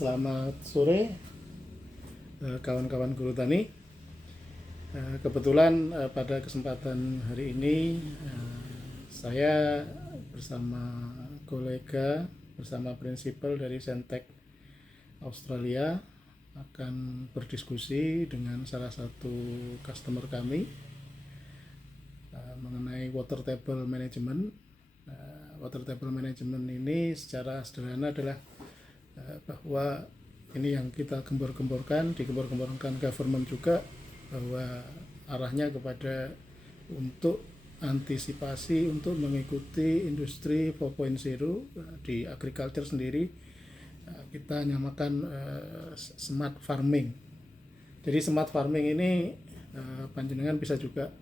Selamat sore kawan-kawan guru tani. Kebetulan pada kesempatan hari ini saya bersama kolega, bersama prinsipal dari Sentek Australia akan berdiskusi dengan salah satu customer kami mengenai Watertable Management. Watertable Management ini secara sederhana adalah bahwa ini yang kita gembor-gemborkan, digembor-gemborkan government juga, bahwa arahnya kepada untuk antisipasi untuk mengikuti industri 4.0 di agriculture sendiri. Kita nyamakan smart farming. Jadi smart farming ini panjenengan bisa juga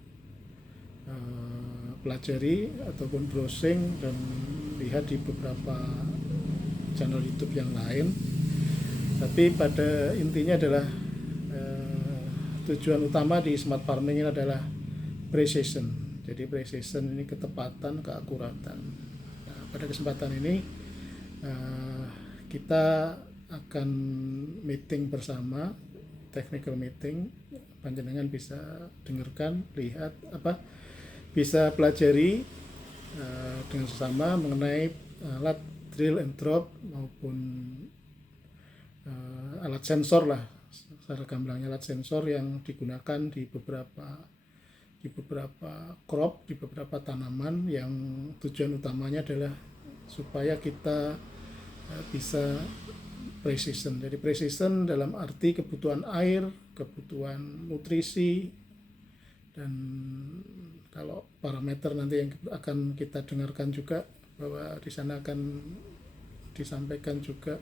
pelajari ataupun browsing dan lihat di beberapa channel YouTube yang lain. Tapi pada intinya adalah tujuan utama di smart farming ini adalah precision. Jadi precision ini ketepatan, keakuratan. Nah, pada kesempatan ini kita akan meeting bersama, technical meeting. Panjenengan bisa dengarkan, lihat bisa pelajari dengan sesama mengenai alat drill and drop maupun alat sensor lah, secara gamblangnya alat sensor yang digunakan di beberapa crop, di beberapa tanaman, yang tujuan utamanya adalah supaya kita bisa precision. Jadi precision dalam arti kebutuhan air, kebutuhan nutrisi, dan kalau parameter nanti yang akan kita dengarkan juga, bahwa di sana akan disampaikan juga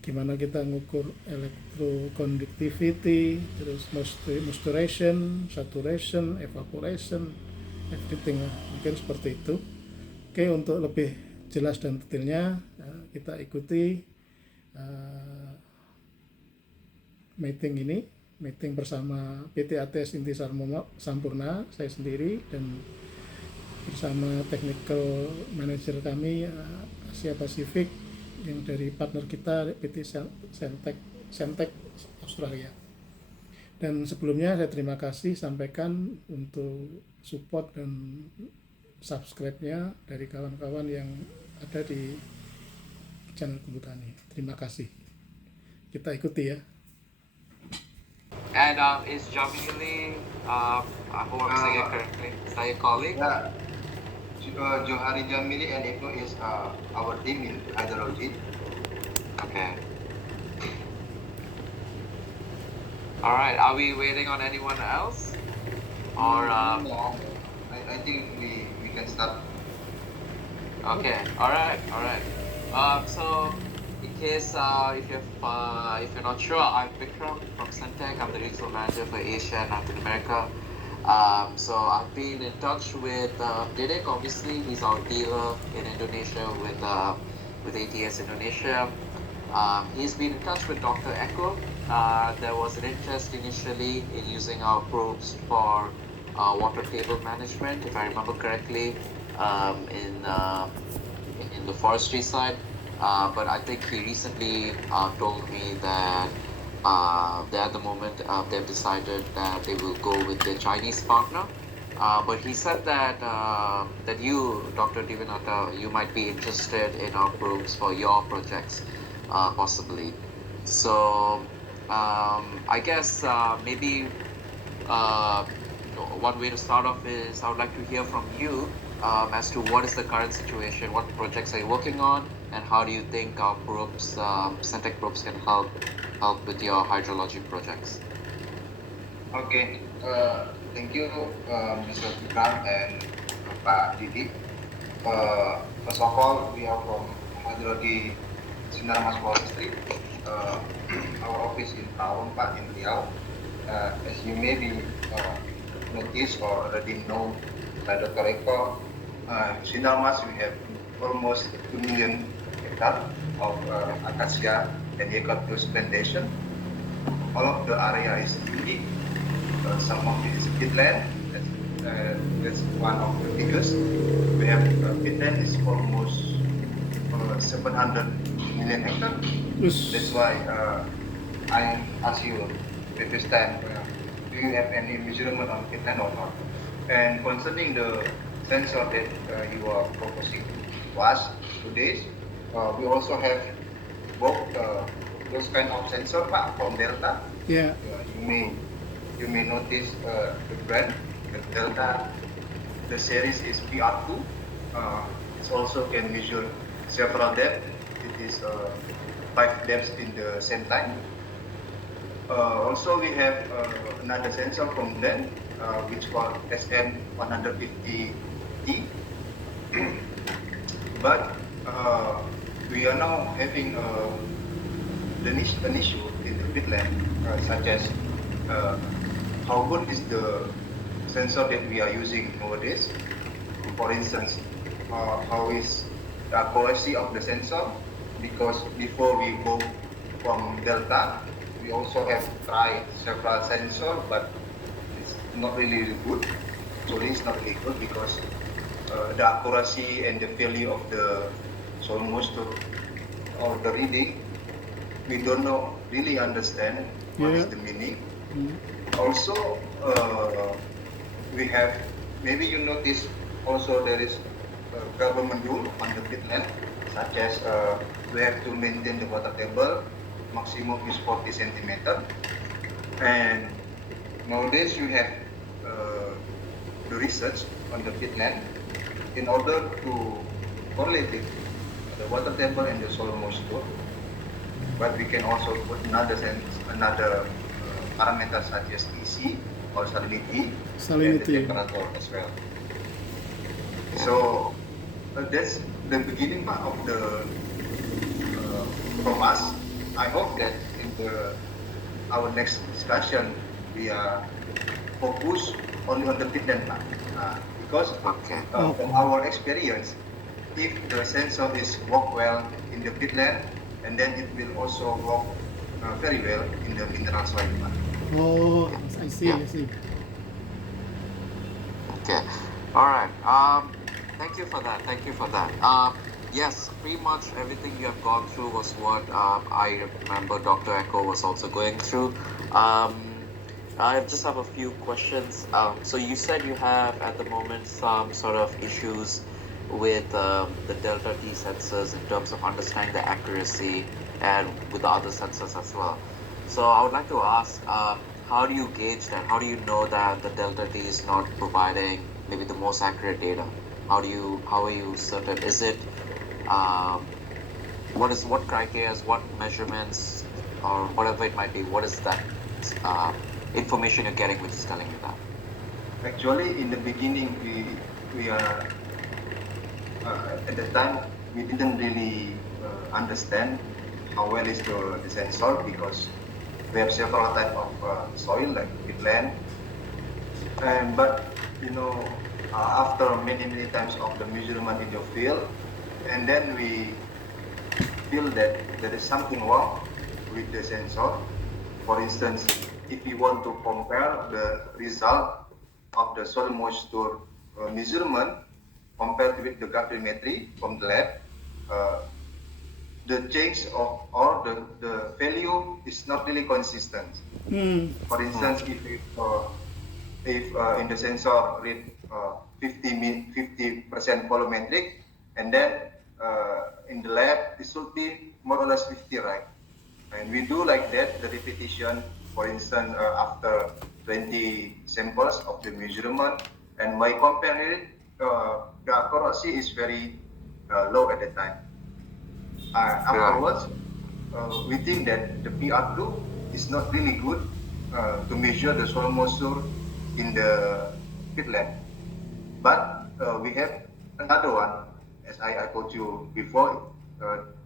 gimana kita ngukur electroconductivity, terus moisturization, saturation, evaporation, everything lah, mungkin seperti itu. Oke, untuk lebih jelas dan detailnya kita ikuti meeting bersama PT ATS Inti Sampurna, saya sendiri, dan bersama technical manager kami Asia Pasifik yang dari partner kita PT Sentek Australia. Dan sebelumnya saya terima kasih sampaikan untuk support dan subscribe-nya dari kawan-kawan yang ada di channel Guru Tani. Terima kasih. Kita ikuti ya. And is Jamili, I hope I'm saying it correctly, saya colleague? Johari Jamili and Eko is our team in hydrology. Okay. Alright, are we waiting on anyone else? Or No, I think we can start. Okay, alright. So in case if you're not sure, I'm Vikram from Centec. I'm the regional manager for Asia and Latin America. So I've been in touch with Didek. Obviously, he's our dealer in Indonesia with ATS Indonesia. He's been in touch with Dr. Eko. There was an interest initially in using our probes for water table management, if I remember correctly, in the forestry side. But I think he recently told me that at the moment they've decided that they will go with the Chinese partner. But he said that you, Dr. Divinata, you might be interested in our probes for your projects, possibly. So I guess maybe one way to start off is I would like to hear from you as to what is the current situation, what projects are you working on, and how do you think our probes, Centec probes, can help with your hydrology projects? Okay, thank you, Mr. Vikram and Pak Didi. First of all, we are from hydrology Sinar Mas Forestry. Our office in Pawon, Pak, in Riau. As you may be noticed or already know by Dr. Eko, Sinar Mas, we have almost 2 million hectares of acacia and eucalyptus plantation. All of the area is unique. Some of it is peatland. That's one of the biggest. We have peatland is almost 700 million hectares. That's why I asked you previous time, do you have any measurement on peatland or not? And concerning the sensor that you are proposing to us today, we also have both those kind of sensor from Delta. Yeah. You may notice the brand, the Delta. The series is PR2. It also can measure several depths. It is 5 depths in the same time. Also, we have another sensor from them, which called SM150T. But we are now having an issue in the peatland, such as how good is the sensor that we are using nowadays. For instance, how is the accuracy of the sensor? Because before we go from Delta, we also have tried several sensors, but it's not really good. Actually, it's not really good because the accuracy and the value of the soil moisture or the reading, we don't know, really understand what is the meaning. Also, we have, maybe you notice also there is a government rule on the peatland, such as we have to maintain the water table, maximum is 40 centimeter. And nowadays you have the research on the peatland in order to correlate it, the water table and the soil moisture. But we can also put another parameter such as EC or salinity, and the temperature as well. So that's the beginning part of the from us. I hope that in our next discussion we are focused only on the peatland part, because from our experience, if the sensor is work well in the peatland, and then it will also work very well in the mineral soil part. Oh, I see. I see. Okay. All right. Thank you for that. Thank you for that. Yes, pretty much everything you have gone through was what I remember Dr. Echo was also going through. I just have a few questions. So you said you have at the moment some sort of issues with the delta T sensors in terms of understanding the accuracy and with the other sensors as well. So I would like to ask, how do you gauge that? How do you know that the delta T is not providing maybe the most accurate data? How are you certain? Is it what criteria, what measurements, or whatever it might be? What is that information you're getting which is telling you that? Actually, in the beginning, we are at the time we didn't really understand how well is the sensor, because we have several types of soil like peatland, but after many times of the measurement in the field, and then we feel that there is something wrong with the sensor. For instance, if you want to compare the result of the soil moisture measurement compared with the gravimetry from the lab, the change of or the value is not really consistent. For instance, if in the sensor read 50% volumetric, and then in the lab it should be more or less 50, right? And we do like that, the repetition, for instance, after 20 samples of the measurement, and by comparing it, the accuracy is very low at the time. Afterwards, we think that the PR2 is not really good to measure the soil moisture in the peatland. But we have another one, as I told you before.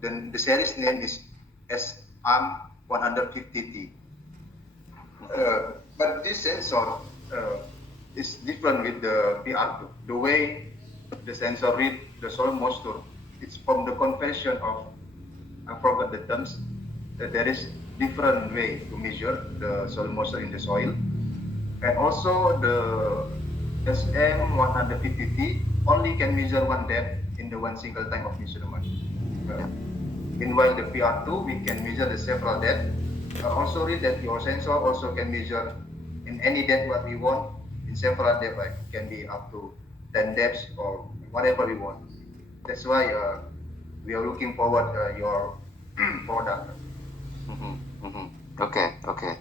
The series name is SM150T. But this sensor is different with the PR2. The way the sensor read the soil moisture, it's from the convention of, I forgot the terms, that there is different way to measure the soil moisture in the soil. And also the SM150T only can measure one depth in the one single time of measurement. Meanwhile, the PR2, we can measure the several depth. Also read that your sensor also can measure in any depth what we want, in several depth, like it can be up to 10 depths or whatever we want. That's why we are looking forward your product. Okay, okay.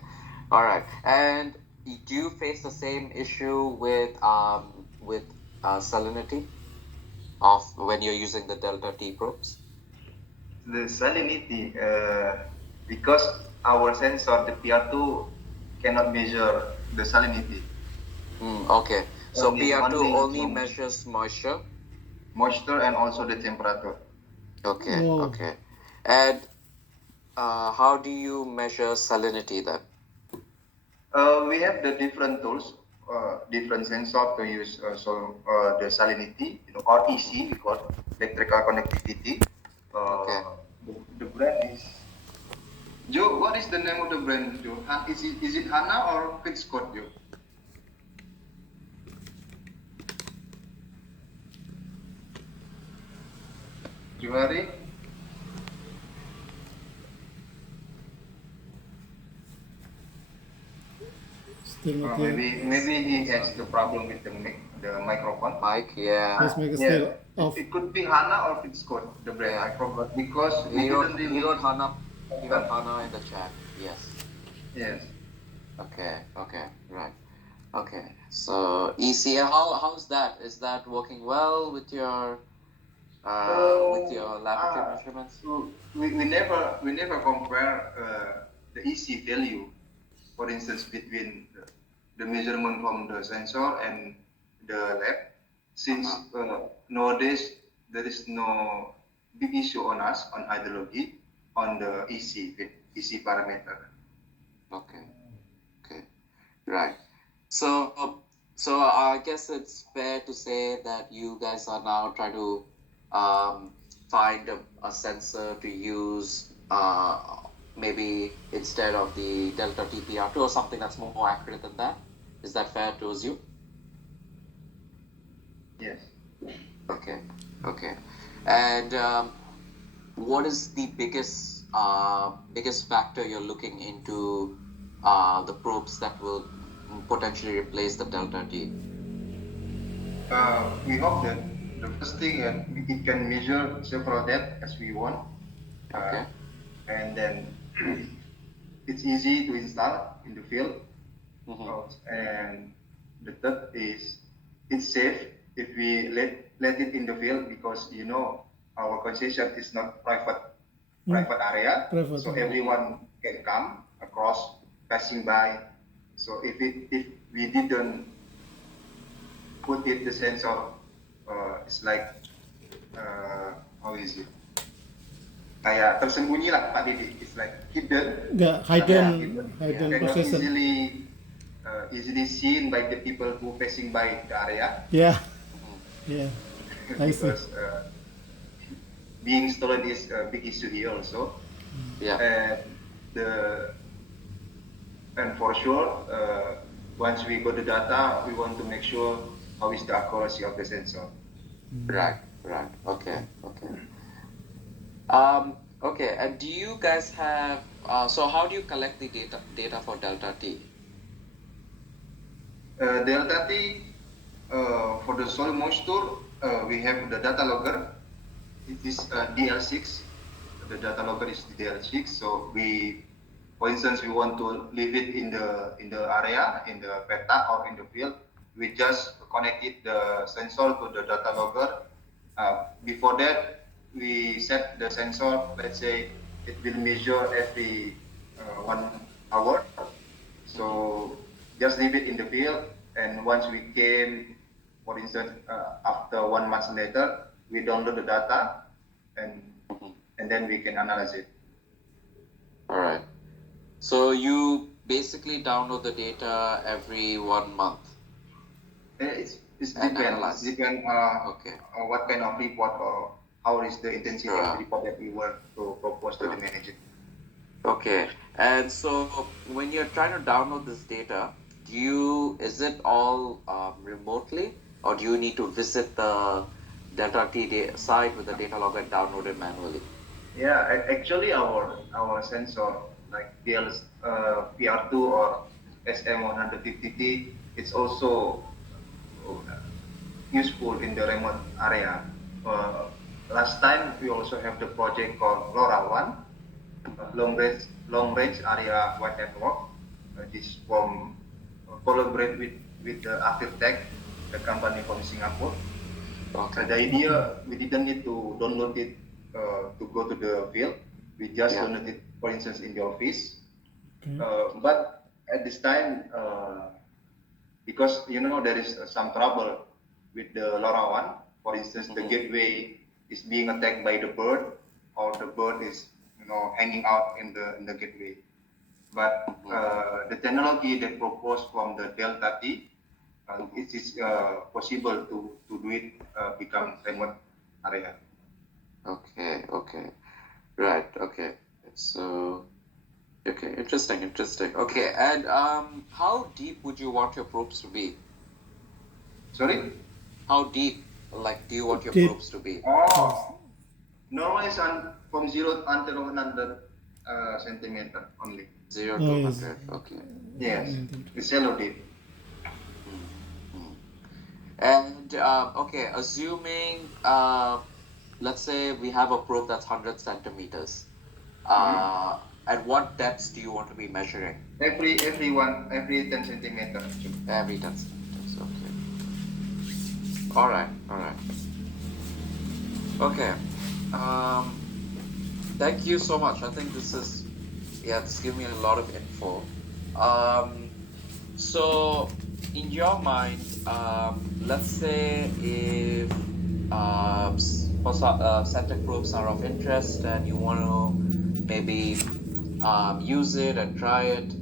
All right. And do you face the same issue with salinity of when you're using the delta T probes? The salinity, because our sensor, the PR2, cannot measure the salinity. Okay. So PR2 only some measures moisture. moisture and also the temperature. Okay, Oh. okay. And how do you measure salinity then? We have the different tools, different sensor to use. The salinity, or EC, we call electrical connectivity. Okay. The brand is Joe. What is the name of the brand, Joe? Is it Hana or Fixcode, Joe? Johari? Still not here. Maybe he has the problem with the microphone. Mike, yeah. His mic is still off. It could be Hana or Fixcode, the brand. Yeah. I forgot because we He wrote didn't really. Hana. He wrote Hana in the chat. Yes. Yes. Okay. Okay. Right. Okay. So EC, how's that? Is that working well with your laboratory measurements? We never compare the EC value, for instance, between the measurement from the sensor and the lab, since nowadays there is no big issue on us on hydrology on the EC parameter. Okay. Okay. Right. So I guess it's fair to say that you guys are now trying to find a sensor to use maybe instead of the delta TPR2 or something that's more accurate than that. Is that fair to assume? Yes. Okay. Okay. And what is the biggest factor you're looking into the probes that will potentially replace the delta T? We hope that the first thing it can measure several depth as we want. Okay. And then it's easy to install in the field. And the third is it's safe if we let it in the field, because our concession is not private area, so everyone can come across, passing by. So if we didn't put it the sensor, it's like how is it? Kayak tersembunyi lah Pak Didi. It's like hidden. Hidden Cannot position. easily seen by the people who passing by the area. Yeah. Yeah. I see. Because being stolen is a big issue here also. Yeah. And for sure, once we got the data, we want to make sure how is the accuracy of the sensor. Right. Okay. Okay, and do you guys have, so how do you collect the data for delta T? Delta T, for the soil moisture, we have the data logger. It is DL6. The data logger is DL6. So for instance, we want to leave it in the area, in the peta or in the field. We just connected the sensor to the data logger. Before that, we set the sensor. Let's say it will measure every 1 hour. So just leave it in the field, and once we came, for instance, after 1 month later, we download the data, and then we can analyze it. All right. So you basically download the data every 1 month. It's depends. Depends what kind of report or how is the intensity of the report that we want to propose to the manager. Okay. And so when you're trying to download this data, is it all remotely, or do you need to visit the Delta T site with the data logger downloaded manually? Yeah, actually our sensor like PR2 or SM150T, it's also useful in the remote area. Uh, Last time we also have the project called LoRaWAN, long range area wide network. This from collaborate with the Architect, the company from Singapore. Okay. The idea we didn't need to download it to go to the field. We just Yeah. download it, for instance, in the office. Okay. But at this time, because there is some trouble with the LoRaWAN. For instance, the gateway is being attacked by the bird, or the bird is hanging out in the gateway. But the technology they proposed from the Delta T, it is possible to do it become remote area. Okay. Right. Okay. So, okay, interesting. Okay, and how deep would you want your probes to be? Sorry? How deep, like, do you want your Deep. probes to be? Oh, normally it's from 0 until 100 centimeter only. 0 Oh, to yes. 100. Okay. Yes, it's shallow deep. And okay, assuming let's say we have a probe that's 100 centimeters. At what depths do you want to be measuring? Every 10 centimeter. Actually. Every 10 centimeters. Okay. All right. Okay. Thank you so much. I think this gives me a lot of info. So, in your mind, let's say if Centec probes are of interest and you want to maybe use it and try it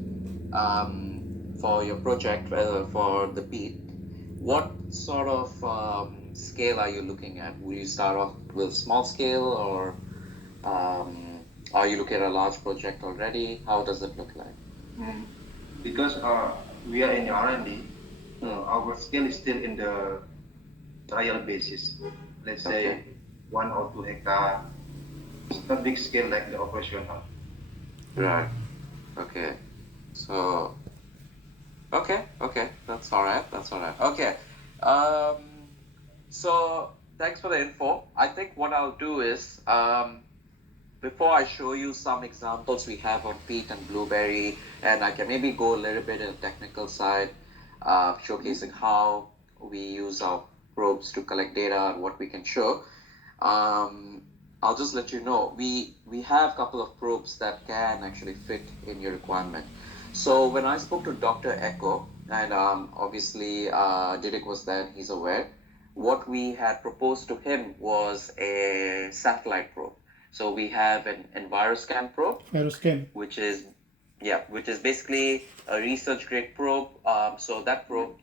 for your project, for the beat, what sort of scale are you looking at? Will you start off with small scale, or are you looking at a large project already? How does it look like? Because we are in the R&D, our scale is still in the trial basis. Let's say 1 or 2 hectare. It's not big scale like the operational. Right. Okay. So. Okay. That's all right. Okay. So thanks for the info. I think what I'll do is before I show you some examples we have on peat and blueberry, and I can maybe go a little bit in the technical side, showcasing how we use our probes to collect data and what we can show. I'll just let you know, we have a couple of probes that can actually fit in your requirement. So when I spoke to Dr. Echo, and obviously Didik was there, he's aware, what we had proposed to him was a satellite probe. So we have an EnviroScan probe, which is basically a research grade probe. So that probe,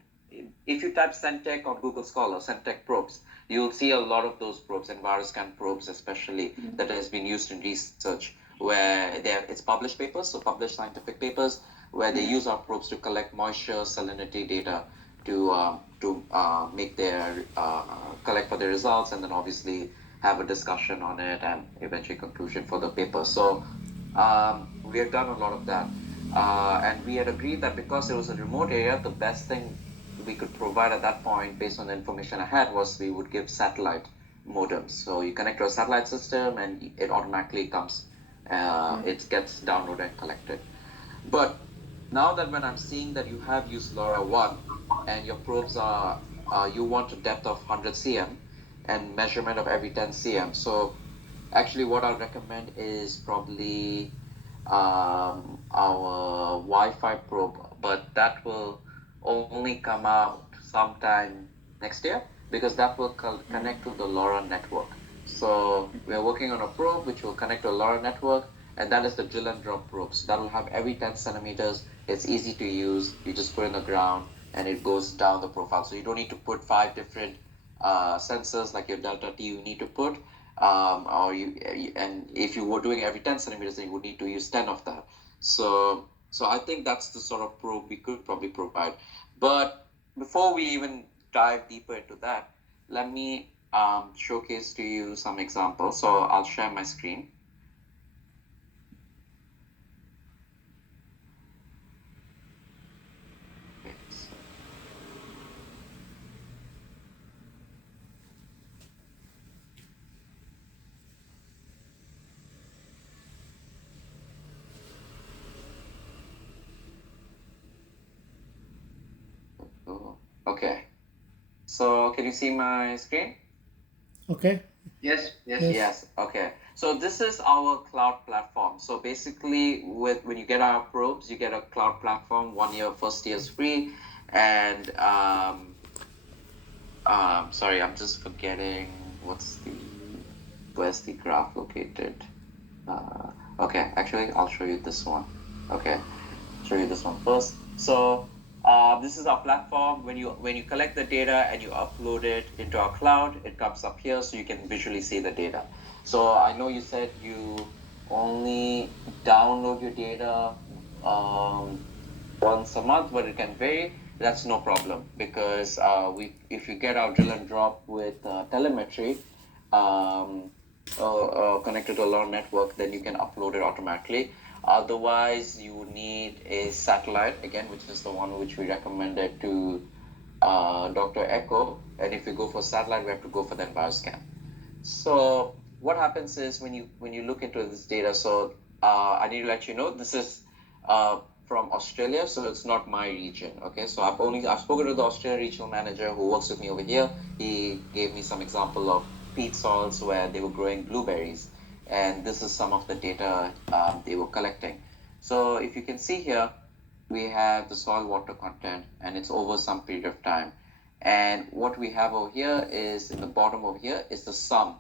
if you type Centec on Google Scholar, Centec probes, you'll see a lot of those probes, EnviroScan probes especially, that has been used in research, where it's published papers, so published scientific papers, where they use our probes to collect moisture, salinity data to make their collect for their results, and then obviously have a discussion on it and eventually conclusion for the paper. So we have done a lot of that, and we had agreed that because it was a remote area, the best thing we could provide at that point, based on the information I had, was we would give satellite modems. So you connect to a satellite system and it automatically comes, it gets downloaded and collected. But now that when I'm seeing that you have used LoRaWAN and your probes are, you want a depth of 100 cm and measurement of every 10 cm. So actually what I'll recommend is probably our Wi-Fi probe, but that will only come out sometime next year, because that will connect to the LoRa network. So we're working on a probe which will connect to a LoRa network, and that is the drill and drop probe. So that will have every 10 centimeters. It's easy to use. You just put it in the ground and it goes down the profile. So you don't need to put 5 different sensors like your Delta T you need to put. And if you were doing every 10 centimeters, then you would need to use 10 of that. So I think that's the sort of probe we could probably provide. But before we even dive deeper into that, let me showcase to you some examples. So I'll share my screen. Okay, okay. So can you see my screen? Okay. Yes, yes. Yes. Yes. Okay. So this is our cloud platform. So basically, when you get our probes, you get a cloud platform. 1 year, first year is free, and sorry, I'm just forgetting where's the graph located? Okay, actually, I'll show you this one. Okay, show you this one first. So this is our platform. When you collect the data and you upload it into our cloud, it comes up here so you can visually see the data. So I know you said you only download your data once a month, but it can vary. That's no problem because if you get our drill and drop with telemetry connected to a LAN network, then you can upload it automatically. Otherwise, you would need a satellite again, which is the one which we recommended to Dr. Echo. And if you go for satellite, we have to go for the bioscan. So what happens is when you look into this data, so I need to let you know this is from Australia, so it's not my region. Okay, so I've spoken to the Australian regional manager who works with me over here. He gave me some example of peat soils where they were growing blueberries, and this is some of the data they were collecting. So if you can see here, we have the soil water content, and it's over some period of time. And what we have over here is in the bottom over here is the sum,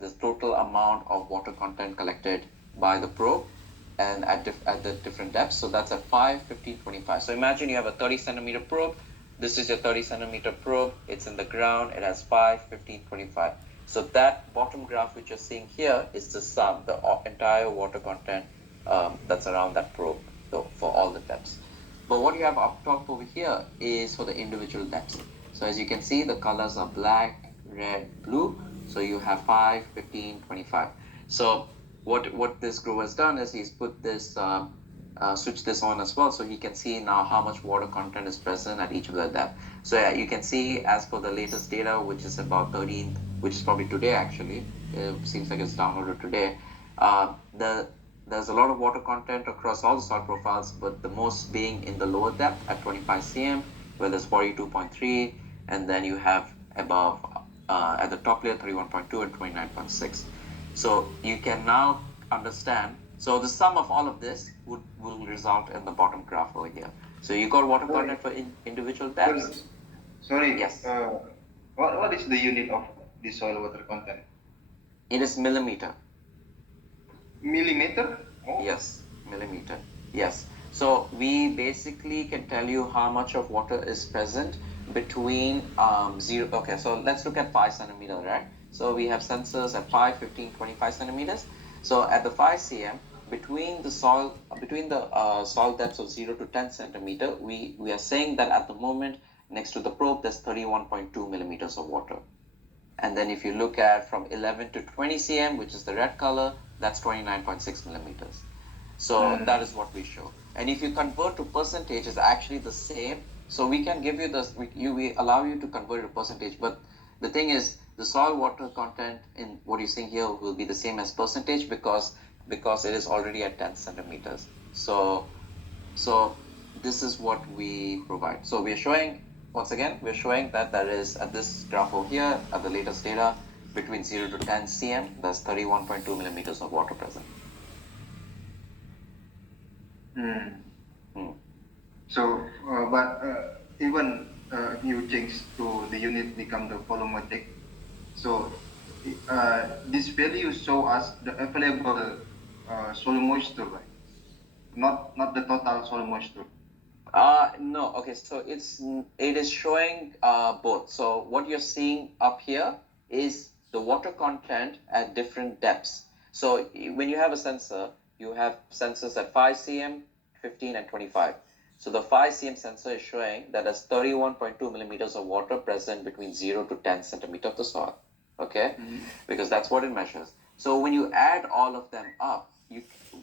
the total amount of water content collected by the probe and at the different depths. So that's at 5, 15, 25. So imagine you have a 30 centimeter probe. This is your 30 centimeter probe. It's in the ground. It has 5, 15, 25. So that bottom graph which you're seeing here is the sum, the entire water content that's around that probe, so for all the depths. But what you have up top over here is for the individual depths. So as you can see, the colors are black, red, blue. So you have 5, 15, 25. So what this grower has done is he's put this, switch this on as well, so he can see now how much water content is present at each of the depth. So yeah, you can see as per the latest data, which is about 13th, which is probably today actually. It seems like it's downloaded today. There's a lot of water content across all the soil profiles, but the most being in the lower depth at 25 cm, where there's 42.3, and then you have above at the top layer 31.2 and 29.6. So you can now understand. So the sum of all of this will result in the bottom graph over here. So you got water content for individual depths. Sorry. Yes. What is the unit of the soil water content? It is millimeter. Millimeter? Oh. Yes, millimeter. Yes. So we basically can tell you how much of water is present between 0. Okay, so let's look at 5 centimeter, right? So we have sensors at 5, 15, 25 centimeters. So at the 5 cm, between the soil depths of 0 to 10 centimeter, we are saying that at the moment next to the probe there's 31.2 millimeters of water. And then if you look at from 11 to 20 cm, which is the red color, that's 29.6 millimeters. So that is what we show. And if you convert to percentage, it's actually the same. So we can give you this, we allow you to convert to percentage. But the thing is, the soil water content in what you're seeing here will be the same as percentage because it is already at 10 centimeters. So this is what we provide. So we're showing, once again, we're showing that there is, at this graph over here, at the latest data, between 0 to 10 cm, there's 31.2 millimeters of water present. So, but even you change to the unit become the volumetric. So, this value show us the available soil moisture, right? Not the total soil moisture. No. Okay, so it is showing both. So what you're seeing up here is the water content at different depths. So when you have a sensor, you have sensors at 5 cm, 15 and 25. So the 5 cm sensor is showing that there's 31.2 millimeters of water present between 0 to 10 centimeter of the soil. okay? Because that's what it measures. So when you add all of them up,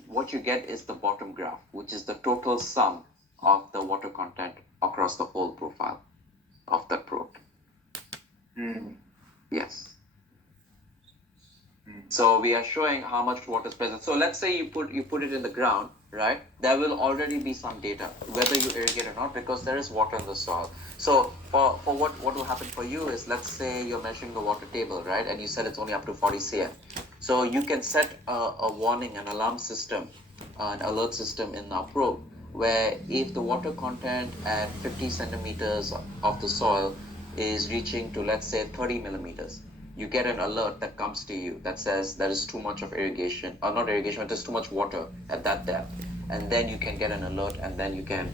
what you get is the bottom graph, which is the total sum of the water content across the whole profile of that probe. Yes. So we are showing how much water is present. So let's say you put it in the ground, right? There will already be some data, whether you irrigate or not, because there is water in the soil. So for what will happen for you is, let's say you're measuring the water table, right? And you said it's only up to 40 cm. So you can set a warning, an alarm system, an alert system in our probe, where if the water content at 50 centimeters of the soil is reaching to, let's say, 30 millimeters, you get an alert that comes to you that says there is too much of irrigation, or not irrigation, but there's too much water at that depth. And then you can get an alert, and then you can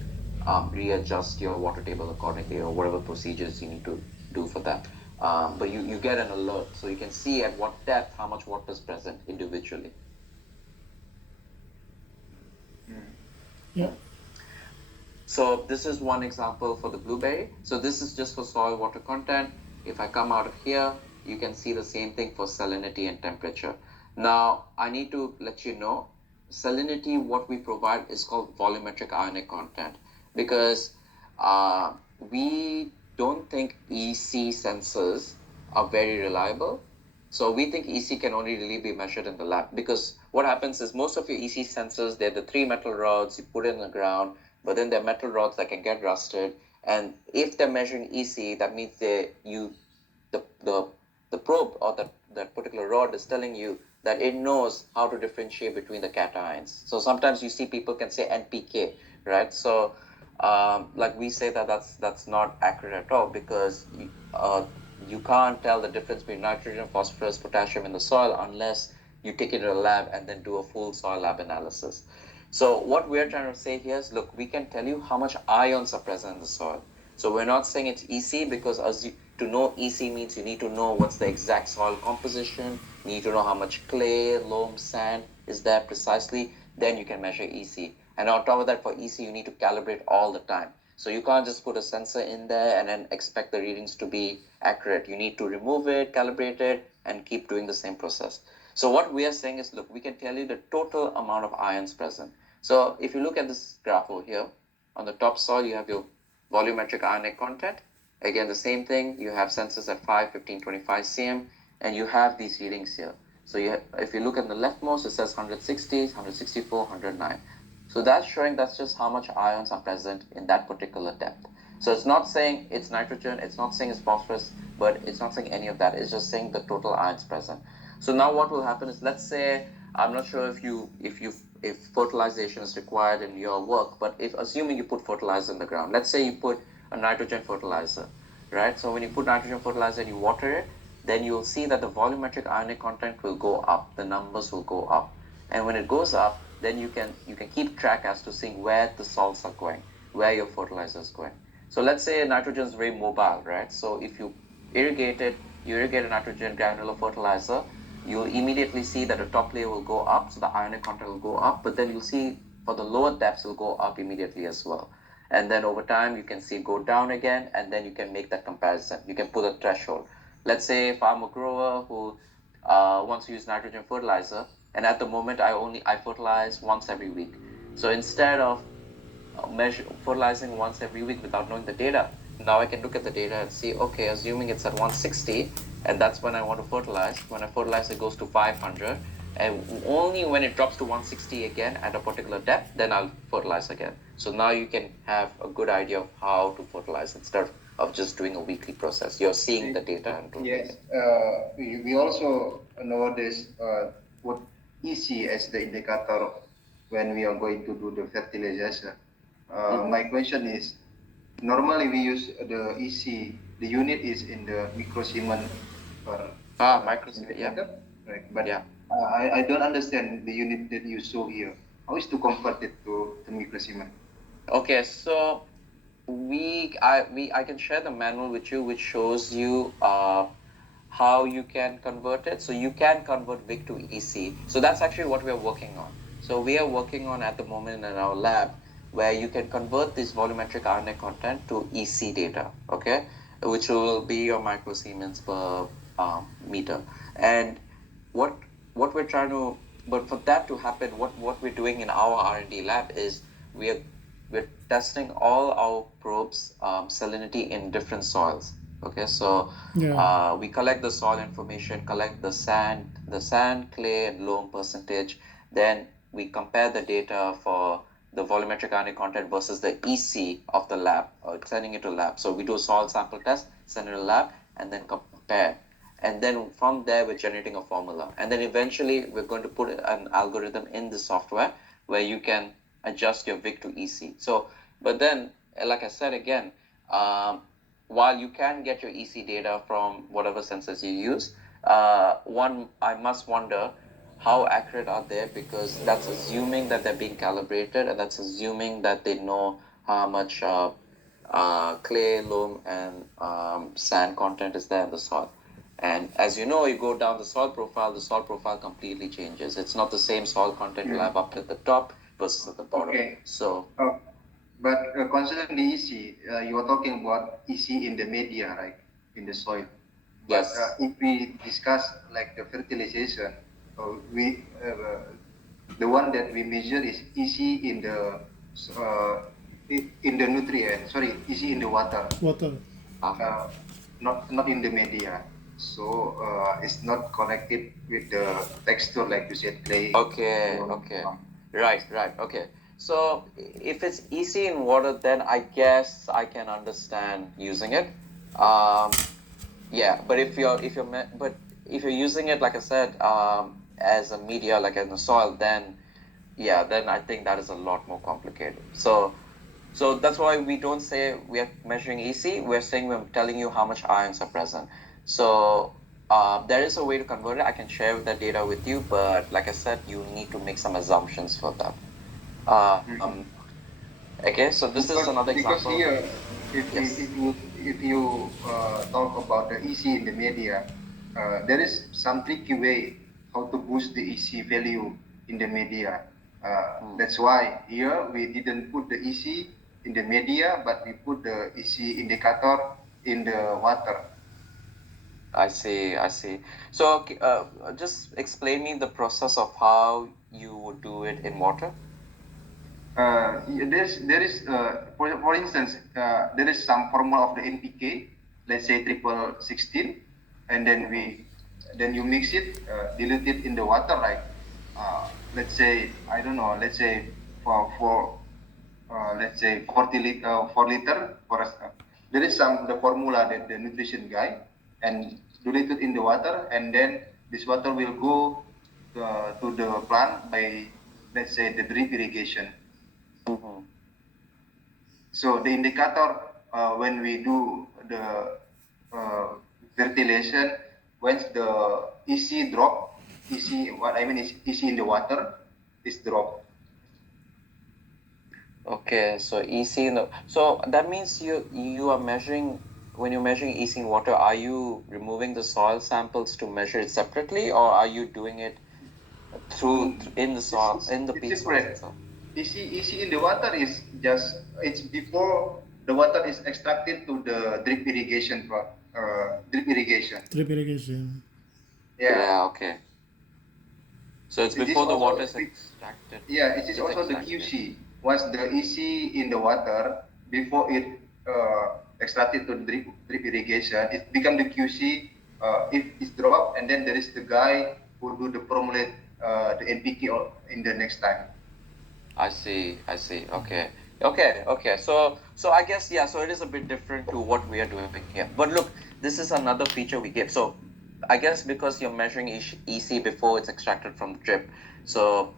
readjust your water table accordingly, or whatever procedures you need to do for that. But you get an alert, so you can see at what depth how much water is present individually. Yeah. So this is one example for the blueberry. So this is just for soil water content. If I come out of here, you can see the same thing for salinity and temperature. Now, I need to let you know, salinity, what we provide is called volumetric ionic content, because we don't think EC sensors are very reliable. So we think EC can only really be measured in the lab, because what happens is most of your EC sensors, they're the 3 metal rods you put in the ground, but then they're metal rods that can get rusted. And if they're measuring EC, that means the probe, or that particular rod, is telling you that it knows how to differentiate between the cations. So sometimes you see people can say NPK, right? So like we say that's not accurate at all, because you can't tell the difference between nitrogen, phosphorus, potassium in the soil unless you take it to a lab and then do a full soil lab analysis. So what we're trying to say here is, look, we can tell you how much ions are present in the soil. So we're not saying it's EC, because to know EC means you need to know what's the exact soil composition, you need to know how much clay, loam, sand is there precisely, then you can measure EC. And on top of that, for EC, you need to calibrate all the time. So you can't just put a sensor in there and then expect the readings to be accurate. You need to remove it, calibrate it, and keep doing the same process. So what we are saying is, look, we can tell you the total amount of ions present. So if you look at this graph over here, on the top soil, you have your volumetric ionic content. Again, the same thing, you have sensors at 5, 15, 25 cm, and you have these readings here. So if you look at the leftmost, it says 160, 164, 109. So that's showing that's just how much ions are present in that particular depth. So it's not saying it's nitrogen, it's not saying it's phosphorus, but it's not saying any of that. It's just saying the total ions present. So now what will happen is, let's say, I'm not sure if fertilization is required in your work, but assuming you put fertilizer in the ground, let's say you put a nitrogen fertilizer, right? So when you put nitrogen fertilizer and you water it, then you'll see that the volumetric ionic content will go up, the numbers will go up. And when it goes up, then you can keep track as to seeing where the salts are going, where your fertilizer is going. So let's say nitrogen is very mobile, right? So if you irrigate a nitrogen granular fertilizer, you'll immediately see that the top layer will go up, so the ionic content will go up, but then you'll see for the lower depths, it will go up immediately as well. And then over time, you can see it go down again, and then you can make that comparison. You can put a threshold. Let's say if I'm a grower who wants to use nitrogen fertilizer, and at the moment I fertilize once every week. So instead of fertilizing once every week without knowing the data, now I can look at the data and see, okay, assuming it's at 160, and that's when I want to fertilize. When I fertilize, it goes to 500, and only when it drops to 160 again at a particular depth, then I'll fertilize again. So now you can have a good idea of how to fertilize instead of just doing a weekly process. You're seeing the data and doing Yes, it. we also nowadays put EC as the indicator when we are going to do the fertilization. My question is, normally we use the EC, the unit is in the microsiemens per Microsiemens, yeah. Right, but yeah. I don't understand the unit that you show here. How is to convert it to the microsiemens? Okay, so I can share the manual with you, which shows you how you can convert it. So you can convert VIC to EC. So that's actually what we are working on. So we are working on at the moment in our lab, where you can convert this volumetric ionic content to EC data, okay, which will be your microsiemens per meter. And what we're trying to, but for that to happen, what we're doing in our R&D lab is we're testing all our probes salinity in different soils. Okay, so we collect the soil information, collect the sand, clay, and loam percentage. Then we compare the data for the volumetric ionic content versus the EC of the lab, sending it to lab. So we do a soil sample test, send it to lab, and then compare. And then from there, we're generating a formula. And then eventually, we're going to put an algorithm in the software where you can adjust your VIC to EC. So, but then, like I said again, while you can get your EC data from whatever sensors you use, I must wonder how accurate are they, because that's assuming that they're being calibrated, and that's assuming that they know how much clay, loam, and sand content is there in the soil. And as you know, you go down the soil profile completely changes. It's not the same soil content you'll have up at the top versus at the bottom. Okay. So, but concerning the EC, you are talking about EC in the media, right? In the soil. But yes. If we discuss like the fertilization, the one that we measure is EC in the nutrient. Sorry, EC in the water. Water. Not in the media. So it's not connected with the texture, like you said, clay. Okay. Right. Okay. So if it's EC in water, then I guess I can understand using it. Yeah, but if you're using it, like I said, as a media, like in the soil, then I think that is a lot more complicated. So that's why we don't say we are measuring EC. We're saying we're telling you how much ions are present. So there is a way to convert it. I can share that data with you, but like I said, you need to make some assumptions for that. Okay, so this is another example. Because here, if you talk about the EC in the media, there is some tricky way how to boost the EC value in the media. That's why here we didn't put the EC in the media, but we put the EC indicator in the water. I see. So just explain me the process of how you would do it in water. There is for instance, there is some formula of the NPK, let's say 16, and then you mix it, dilute it in the water, right? Let's say, I don't know, let's say for let's say 4 liter for us. There is the formula that the nutrition guy, and dilute it in the water, and then this water will go to the plant by, let's say, the drip irrigation. So the indicator when we do the fertilization, once the EC drop, what I mean is EC in the water is drop. Okay, so EC in the, so that means you are measuring, when you're measuring EC in water, are you removing the soil samples to measure it separately, or are you doing it through in the soil, in the peat soil itself? EC in the water is just, it's before the water is extracted to the drip irrigation. Yeah, okay. So it's before the water is extracted. Yeah, it is also the QC. Once the EC in the water, before it extracted to drip irrigation, it becomes the QC. If it's dropped, and then there is the guy who do the formulate the NPK in the next time. I see. Okay. So I guess, so it is a bit different to what we are doing here. But look, this is another feature we give. So I guess because you're measuring EC before it's extracted from the drip, so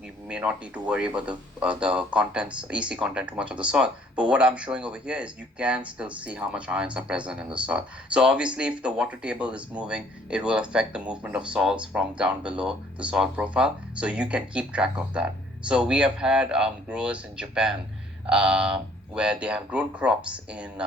you may not need to worry about the contents, EC content too much of the soil. But what I'm showing over here is you can still see how much ions are present in the soil. So obviously, if the water table is moving, it will affect the movement of salts from down below the soil profile. So you can keep track of that. So we have had growers in Japan where they have grown crops in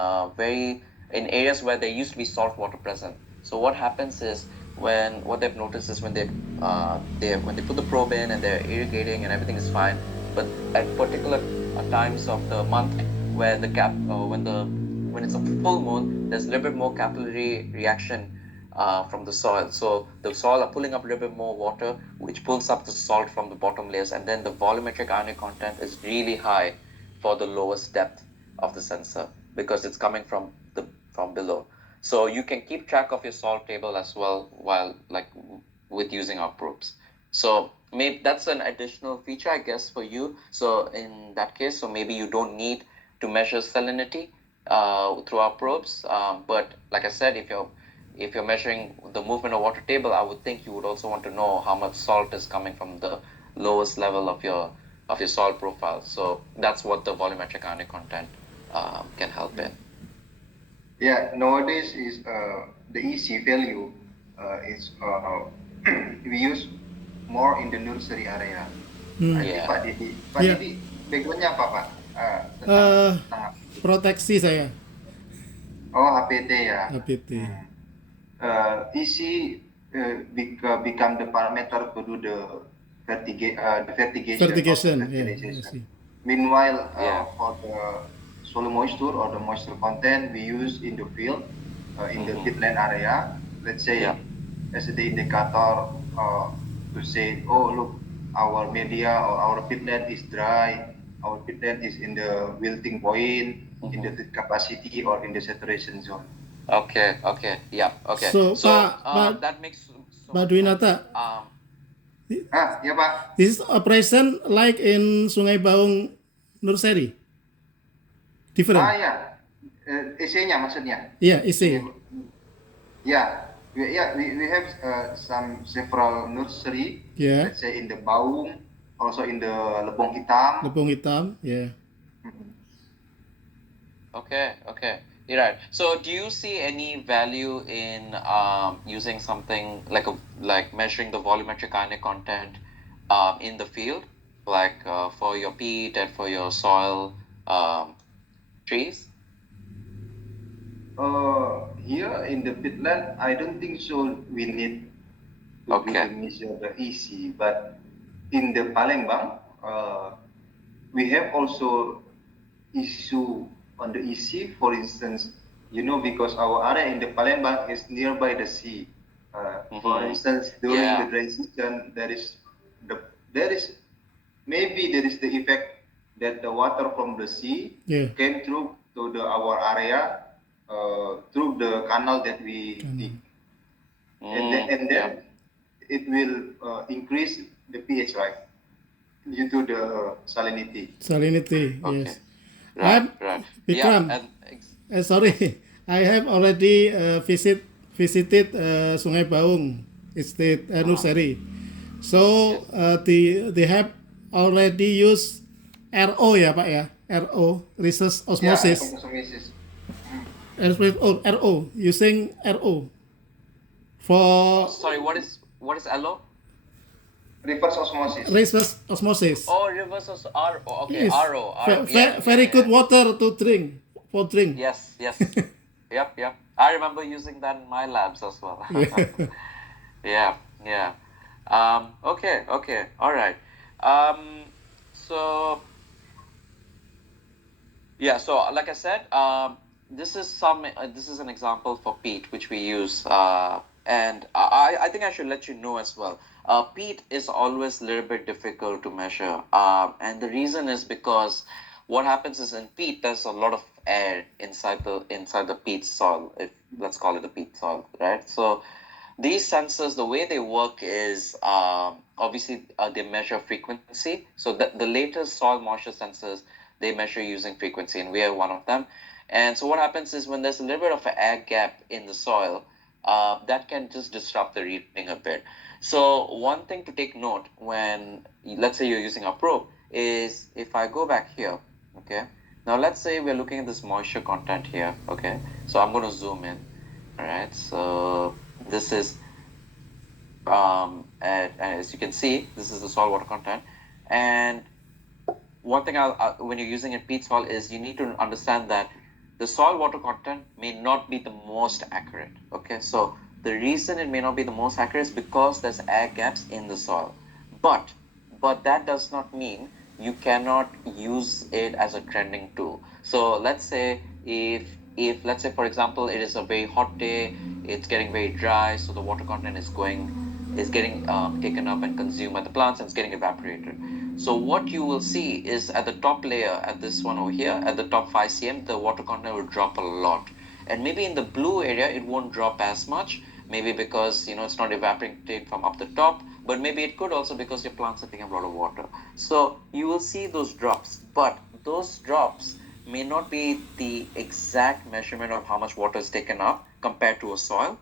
areas where there used to be salt water present. So what happens is, what they've noticed is when they put the probe in and they're irrigating and everything is fine, but at particular times of the month where when it's a full moon, there's a little bit more capillary reaction from the soil. So the soil are pulling up a little bit more water, which pulls up the salt from the bottom layers, and then the volumetric ionic content is really high for the lowest depth of the sensor because it's coming from below. So you can keep track of your salt table as well while with using our probes. So maybe that's an additional feature, I guess, for you. So in that case, so maybe you don't need to measure salinity through our probes. But like I said, if you're measuring the movement of water table, I would think you would also want to know how much salt is coming from the lowest level of your soil profile. So that's what the volumetric ionic content can help in. Yeah, nowadays is the EC value is we use more in the nursery area. Nanti Yeah. Pak Didi, Yeah. backgroundnya apa Pak? Tentang Proteksi saya, HPT ya. HPT. EC become the parameter to do the vertigation of the Yeah, I fertilization. see. Meanwhile, Yeah. for the soil moisture or the moisture content we use in the field, in the peatland area, let's say Yeah. as the indicator to say, oh look, our media or our peatland is dry, our peatland is in the wilting point, in the capacity or in the saturation zone. Okay. Yeah. Okay. So, Pak that makes so Pak much Dwinata, sense. Ya Pak. this is operation like in Sungai Baung Nursery? Different? Ya, EC-nya maksudnya. Yeah, EC. Yeah, we have several nursery. Yeah. Let's say in the Baung, also in the Lebong Hitam. Lebong Hitam, yeah. Okay. You're right. So, do you see any value in using something like measuring the volumetric ionic content in the field, like for your peat and for your soil trees? Here in the peatland, I don't think so. We need to Okay. measure the EC, but in the Palembang, we have also issue on the EC. For instance, because our area in the Palembang is nearby the sea. For instance, during Yeah. the dry season, there is maybe the effect that the water from the sea Yeah. came through to our area through the canal that we dig, and then Yeah. it will increase the pH, right, due to the salinity. Salinity, Okay. yes. Right. Vikram, Yeah. sorry, I have already visited Sungai Baung Estate Nursery. So they have already used RO ya Pak ya, RO reverse osmosis. Yeah, osmosis. RO using RO for Sorry, what is LO? Reverse osmosis. reverse osmosis. Oh, reverse RO. Okay, Yes. RO. Yeah, Very yeah, good yeah. water to drink for drink. Yes. Yep. I remember using that in my labs as well. Yeah. Okay. All right. So like I said, this is an example for peat which we use, and I think I should let you know as well. Peat is always a little bit difficult to measure, and the reason is because what happens is in peat there's a lot of air inside the peat soil, if let's call it a peat soil, right? So these sensors, the way they work is obviously they measure frequency. So the latest soil moisture sensors, they measure using frequency, and we are one of them. And so what happens is when there's a little bit of an air gap in the soil, that can just disrupt the reading a bit. So one thing to take note when, let's say you're using a probe, is if I go back here, okay, now let's say we're looking at this moisture content here, okay, so I'm going to zoom in, all right, so this is, and as you can see, this is the soil water content, and one thing when you're using a peat soil is you need to understand that the soil water content may not be the most accurate, okay, so the reason it may not be the most accurate is because there's air gaps in the soil, but that does not mean you cannot use it as a trending tool. So let's say if let's say for example it is a very hot day, it's getting very dry, so the water content is getting taken up and consumed by the plants, and it's getting evaporated. So what you will see is at the top layer, at this one over here, at the top 5 cm, the water content will drop a lot. And maybe in the blue area, it won't drop as much, maybe because, it's not evaporating from up the top, but maybe it could also because your plants are taking a lot of water. So you will see those drops, but those drops may not be the exact measurement of how much water is taken up compared to a soil,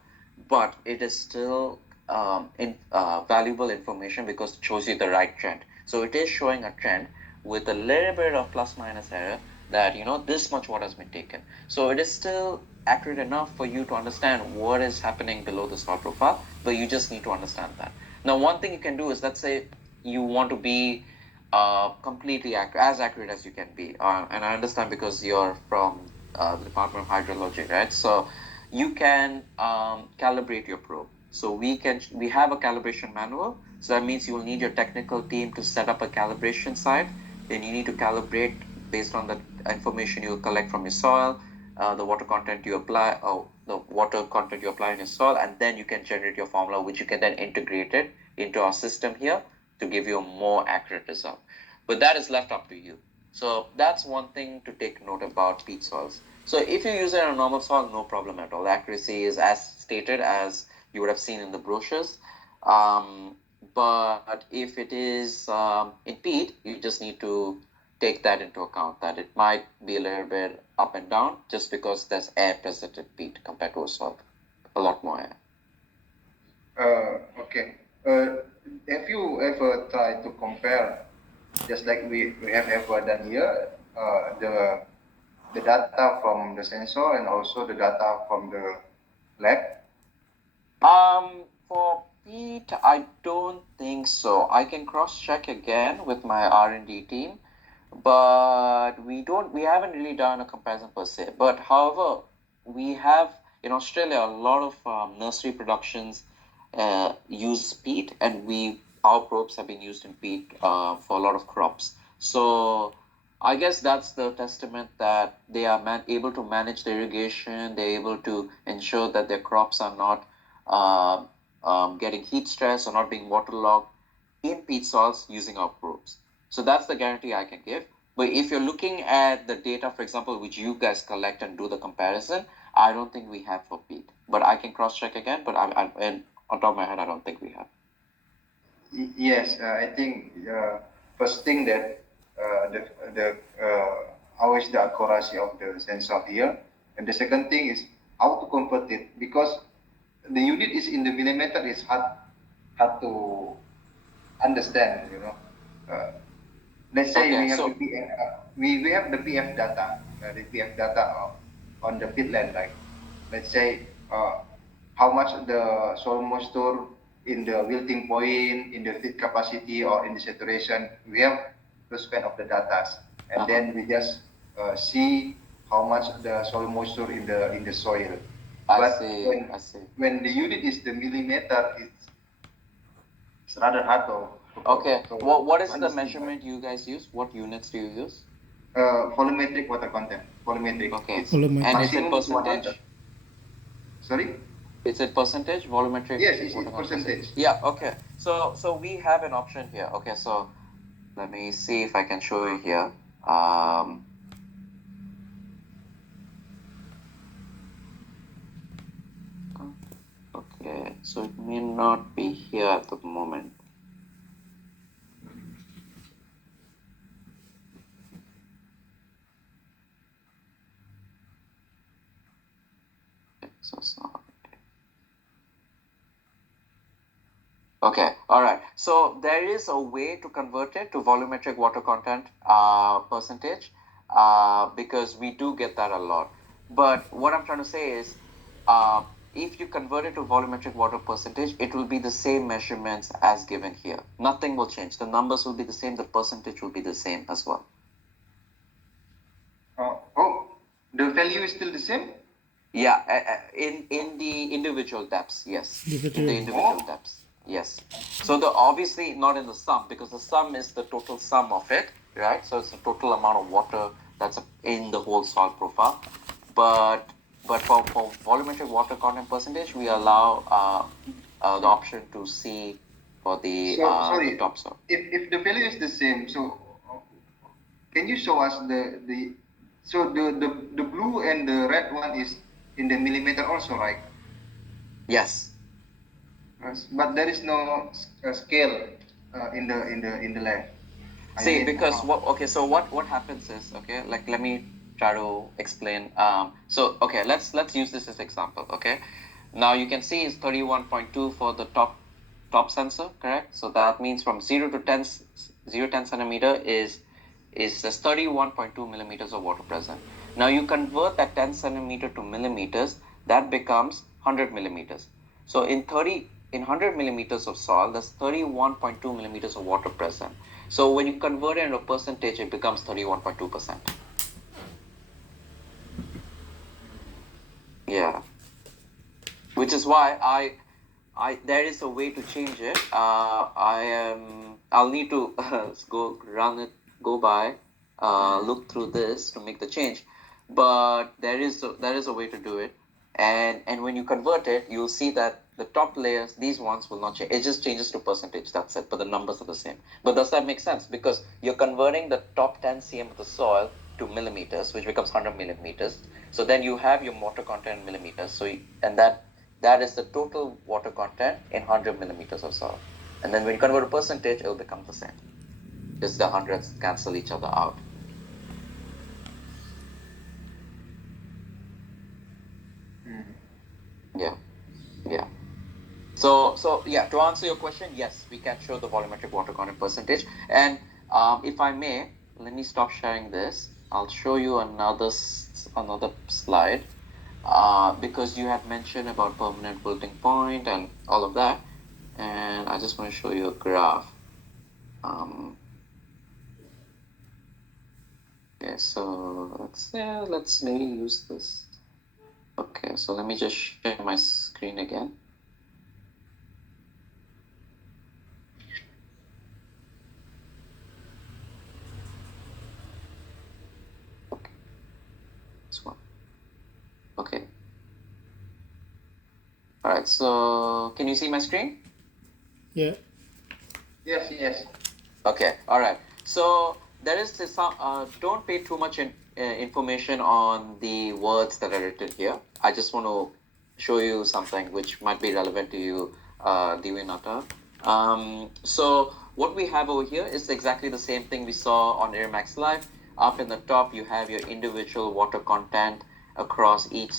but it is still valuable information because it shows you the right trend. So it is showing a trend with a little bit of plus minus error that this much water has been taken. So it is still accurate enough for you to understand what is happening below the soil profile, but you just need to understand that. Now, one thing you can do is, let's say you want to be completely as accurate as you can be, and I understand because you're from the Department of Hydrology, right? So you can calibrate your probe. So we have a calibration manual. So that means you will need your technical team to set up a calibration site. Then you need to calibrate based on the information you collect from your soil, the water content you apply, in your soil, and then you can generate your formula, which you can then integrate it into our system here to give you a more accurate result. But that is left up to you. So that's one thing to take note about peat soils. So if you use it on a normal soil, no problem at all. The accuracy is as stated as you would have seen in the brochures. But if it is in peat, you just need to take that into account, that it might be a little bit up and down just because there's air present in peat compared to a soil. A lot more air. Okay. Have you ever tried to compare, just like we have ever done here, the data from the sensor and also the data from the lab? For peat, I don't think so. I can cross-check again with my R&D team, but we haven't really done a comparison per se. But however, we have in Australia a lot of nursery productions use peat, and our probes have been used in peat for a lot of crops. So I guess that's the testament that they are able to manage the irrigation. They're able to ensure that their crops are not getting heat stress or not being waterlogged in peat soils using our probes. So that's the guarantee I can give. But if you're looking at the data, for example, which you guys collect and do the comparison, I don't think we have for peat. But I can cross-check again, but and on top of my head, I don't think we have. Yes, I think first thing that how is the accuracy of the sensor here, and the second thing is how to convert it, because the unit is in the millimeter. It's hard to understand. Let's say we have the PF, we have the PF data, on the peatland, like let's say how much the soil moisture in the wilting point, in the feed capacity, or in the saturation. We have those kind of the data, and then we just see how much the soil moisture in the soil. I see. When the unit is the millimeter, it's rather hard to. Okay. What is the measurement you guys use? What units do you use? Volumetric water content. Volumetric. Okay. And is it percentage? Sorry? Is it percentage? Volumetric? Yes, it's percentage. Yeah, okay. So we have an option here. Okay, so let me see if I can show you here. Okay, so it may not be here at the moment. So sorry. Okay, all right. So there is a way to convert it to volumetric water content percentage because we do get that a lot. But what I'm trying to say is if you convert it to volumetric water percentage, it will be the same measurements as given here. Nothing will change. The numbers will be the same. The percentage will be the same as well. The value is still the same? Yeah, in the individual depths, yes. In the individual depths. Yes. So obviously not in the sum, because the sum is the total sum of it, right? So it's the total amount of water that's in the whole soil profile. But but for volumetric water content percentage, we allow the option to see for the sorry, top soil. if the value is the same, so can you show us the blue and the red one is in the millimeter also, right? Yes. Yes, but there is no scale in the lab. See, because so what happens is, okay, like let me try to explain. So okay, let's use this as example. Okay, now you can see it's 31.2 for the top sensor, correct? So that means from 0 to 10 centimeter is just 31.2 millimeters of water present. Now you convert that 10 centimeter to millimeters, that becomes 100 millimeters. So in 100 millimeters of soil, there's 31.2 millimeters of water present. So when you convert it into a percentage, it becomes 31.2%. Yeah. Which is why there is a way to change it. I'll need to look through this to make the change. But there is a way to do it. And when you convert it, you'll see that the top layers, these ones will not change. It just changes to percentage, that's it, but the numbers are the same. But does that make sense? Because you're converting the top 10 cm of the soil to millimeters, which becomes 100 millimeters. So then you have your water content in millimeters. So that is the total water content in 100 millimeters of soil. And then when you convert to percentage, it will become the same. Just the hundreds cancel each other out. Yeah. So yeah, to answer your question, yes, we can show the volumetric water content percentage. And if I may, let me stop sharing this. I'll show you another slide because you had mentioned about permanent wilting point and all of that. And I just want to show you a graph. Okay, so let's maybe use this. Okay, so let me just share my screen again. Okay, this one. Okay. All right, so can you see my screen? Yeah. Yes. Okay, all right. So there is this, don't pay too much information on the words that are written here. I just want to show you something which might be relevant to you, Divinata. So what we have over here is exactly the same thing we saw on AirMax Live. Up in the top, you have your individual water content across each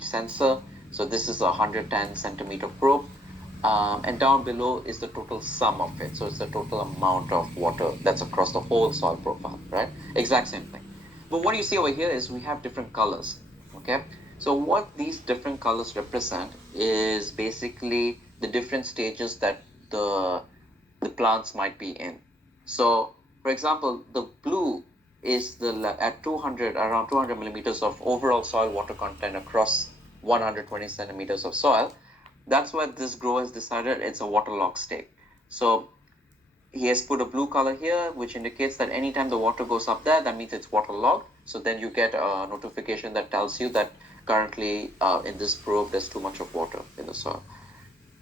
sensor. So this is a 110 centimeter probe. And down below is the total sum of it. So it's the total amount of water that's across the whole soil profile, right? Exact same thing. But what you see over here is we have different colors, okay? So what these different colors represent is basically the different stages that the plants might be in. So, for example, the blue is at 200, around 200 millimeters of overall soil water content across 120 centimeters of soil. That's why this grower has decided it's a waterlogged state. So he has put a blue color here, which indicates that anytime the water goes up there, that means it's waterlogged. So then you get a notification that tells you that currently in this probe, there's too much of water in the soil.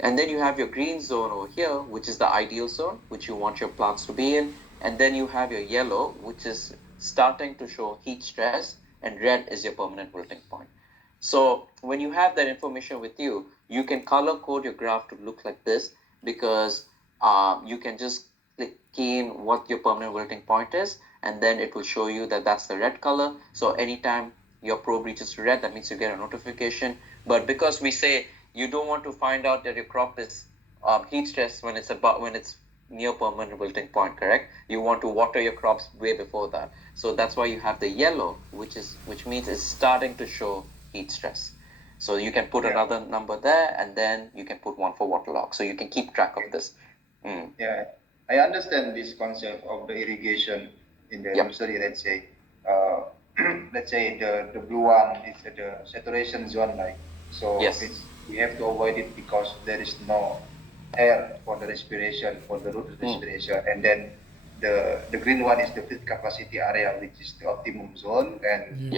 And then you have your green zone over here, which is the ideal zone, which you want your plants to be in. And then you have your yellow, which is starting to show heat stress, and red is your permanent wilting point. So when you have that information with you, you can color code your graph to look like this, because you can just key in what your permanent wilting point is, and then it will show you that that's the red color. So anytime your probe reaches red, that means you get a notification. But because we say you don't want to find out that your crop is heat stress when it's near permanent wilting point, correct? You want to water your crops way before that. So that's why you have the yellow, which means it's starting to show heat stress. So you can put another number there, and then you can put one for waterlog. So you can keep track of this. Yeah, I understand this concept of the irrigation in the nursery. Let's say, the blue one is the saturation zone, like so. Yes. We have to avoid it because there is no air for the respiration, for the root respiration, and then the green one is the feed capacity area, which is the optimum zone, and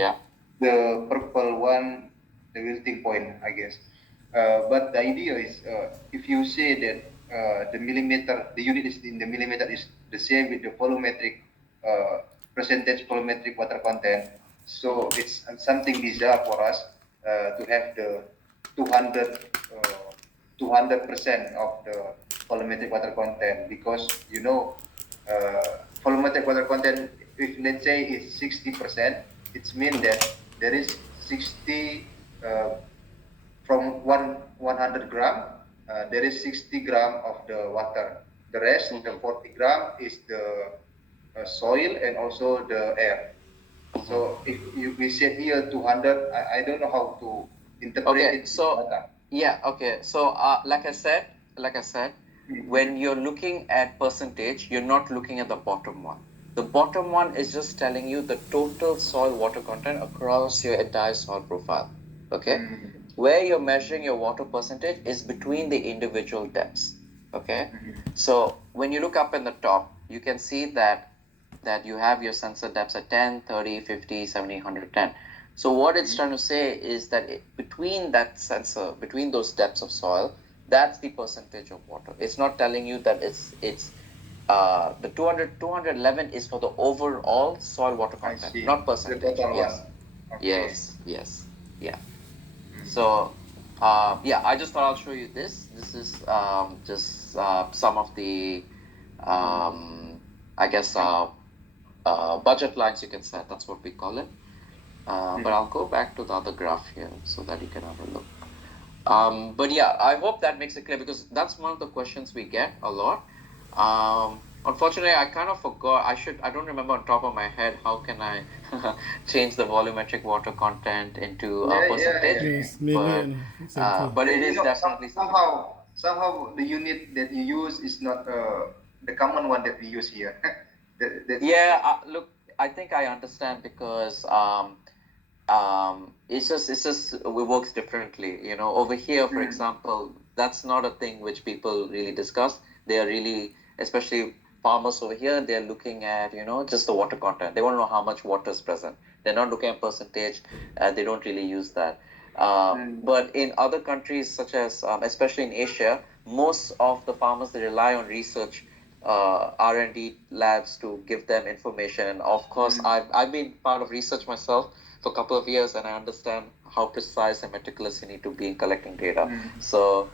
the purple one, the wilting point, I guess. But the idea is, if you say that the millimeter, the unit is in the millimeter is the same with the volumetric percentage volumetric water content, so it's something bizarre for us to have the 200 200% of the volumetric water content, because volumetric water content, if let's say it's 60%, it means that there is 60 from 100 gram, there is 60 gram of the water. The rest, the 40 gram, is the soil and also the air. So if we said here 200, I don't know how to interpret Okay, it. so yeah, okay. So like I said, when you're looking at percentage, you're not looking at the bottom one. The bottom one is just telling you the total soil water content across your entire soil profile. Okay? Where you're measuring your water percentage is between the individual depths. Okay? So when you look up in the top, you can see that you have your sensor depths at 10, 30, 50, 70, 110. So what it's trying to say is that between that sensor, between those depths of soil, that's the percentage of water. It's not telling you that it's the 211 is for the overall soil water content, not percentage. The total yes. one. Okay. Yes. Yeah. So yeah, I just thought I'll show you this. This is just some of the I guess budget lines you can set. That's what we call it. But I'll go back to the other graph here so that you can have a look. But yeah, I hope that makes it clear, because that's one of the questions we get a lot. Unfortunately, I kind of forgot. I don't remember on top of my head how can I change the volumetric water content into a percentage. Yes, maybe. But it is definitely somehow the unit that you use is not the common one that we use here. Look, I think I understand, because it's just it works differently. Over here, for example, that's not a thing which people really discuss. They are really, especially farmers over here, they're looking at just the water content. They want to know how much water is present. They're not looking at percentage. They don't really use that. But in other countries, such as especially in Asia, most of the farmers, they rely on research, R&D labs to give them information. And of course, I've been part of research myself for a couple of years, and I understand how precise and meticulous you need to be in collecting data. So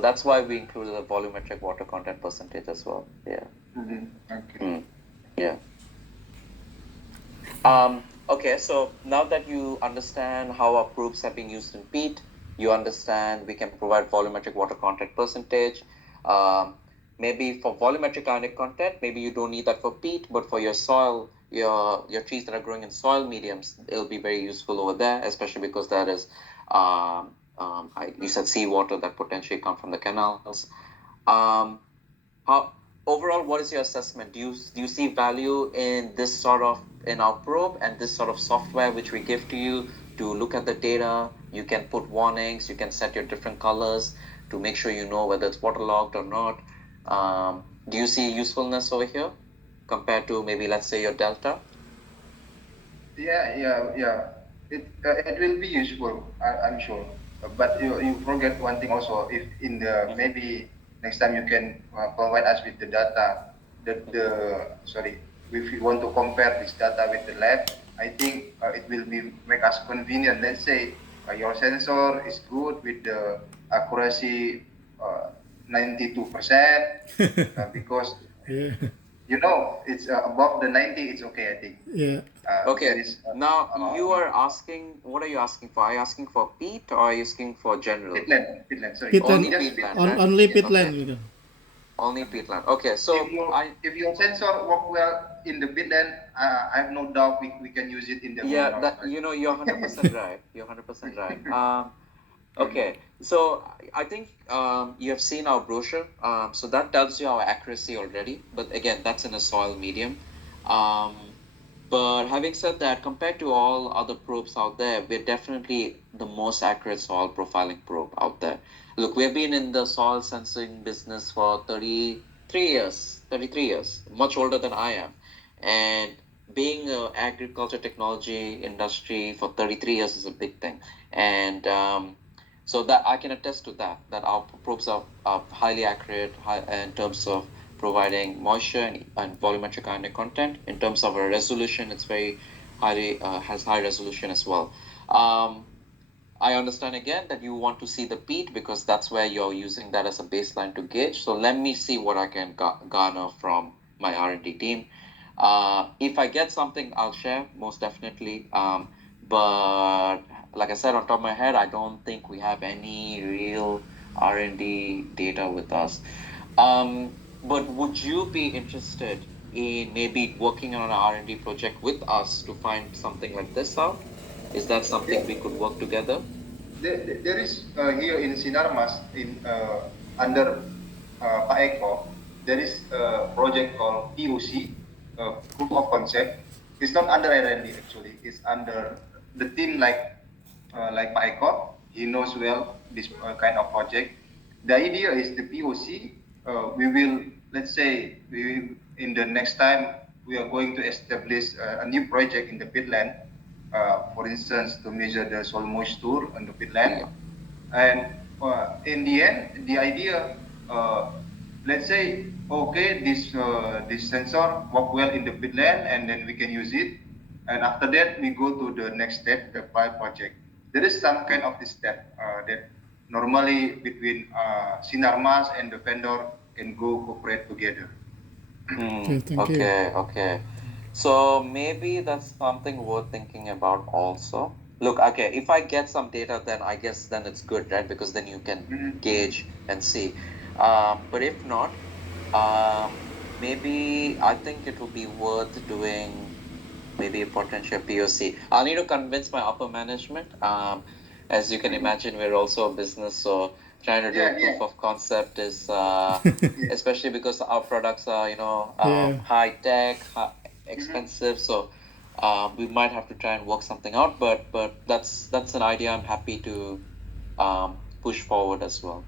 that's why we included the volumetric water content percentage as well. Yeah. Okay. Yeah. Okay, so now that you understand how our probes have been used in peat, you understand we can provide volumetric water content percentage. Maybe for volumetric ionic content, maybe you don't need that for peat, but for your soil, your trees that are growing in soil mediums, it'll be very useful over there, especially because that is, you said seawater that potentially come from the canals. Overall, what is your assessment? Do you see value in this sort of, in our probe and this sort of software which we give to you to look at the data? You can put warnings, you can set your different colors to make sure you know whether it's waterlogged or not. Do you see usefulness over here compared to maybe, let's say, your delta? Yeah. It will be useful, I'm sure. But you forget one thing also. If in the maybe next time you can provide us with the data. If you want to compare this data with the lab, I think it will make us convenient. Let's say your sensor is good with the accuracy 92%, because it's above the 90. It's okay, I think. Yeah. Okay. Now you are asking. What are you asking for? Are you asking for peat or are you asking for general? Peatland. Sorry. Peatland. Only peatland. Only peatland. Only peatland. Okay. So if your sensor work well in the peatland, I have no doubt we can use it in the you're 100% right. You're 100% right. Okay, so I think you have seen our brochure. So that tells you our accuracy already. But again, that's in a soil medium. But having said that, compared to all other probes out there, we're definitely the most accurate soil profiling probe out there. Look, we've been in the soil sensing business for 33 years, much older than I am. And being a agriculture technology industry for 33 years is a big thing, and so that I can attest to that our probes are highly accurate in terms of providing moisture and volumetric ionic content. In terms of a resolution, it's very highly has high resolution as well. I understand again that you want to see the peat because that's where you're using that as a baseline to gauge. So let me see what I can garner from my R&D team. If I get something, I'll share most definitely. But like I said, on top of my head, I don't think we have any real R&D data with us. But would you be interested in maybe working on an R&D project with us to find something like this out? Is that something we could work together? There is here in Sinarmas in under Pak Eko, there is a project called POC, proof of concept. It's not under R&D actually. It's under the team like Pak Eko. He knows well this kind of project. The idea is the POC. We will, let's say, in the next time we are going to establish a new project in the peatland. For instance, to measure the soil moisture on the peatland. And in the end, the idea, let's say, okay, this sensor work well in the peatland, and then we can use it. And after that, we go to the next step, the pilot project. There is some kind of this step that normally between Sinarmas and the vendor can go cooperate together. Okay, thank you. Okay. So maybe that's something worth thinking about also. Look, okay, if I get some data, then I guess then it's good, right? Because then you can gauge and see. But if not, maybe I think it will be worth doing maybe a potential POC. I'll need to convince my upper management. As you can imagine, we're also a business, so trying to do a proof of concept is, especially because our products are, high tech, expensive. So we might have to try and work something out. But that's an idea I'm happy to push forward as well.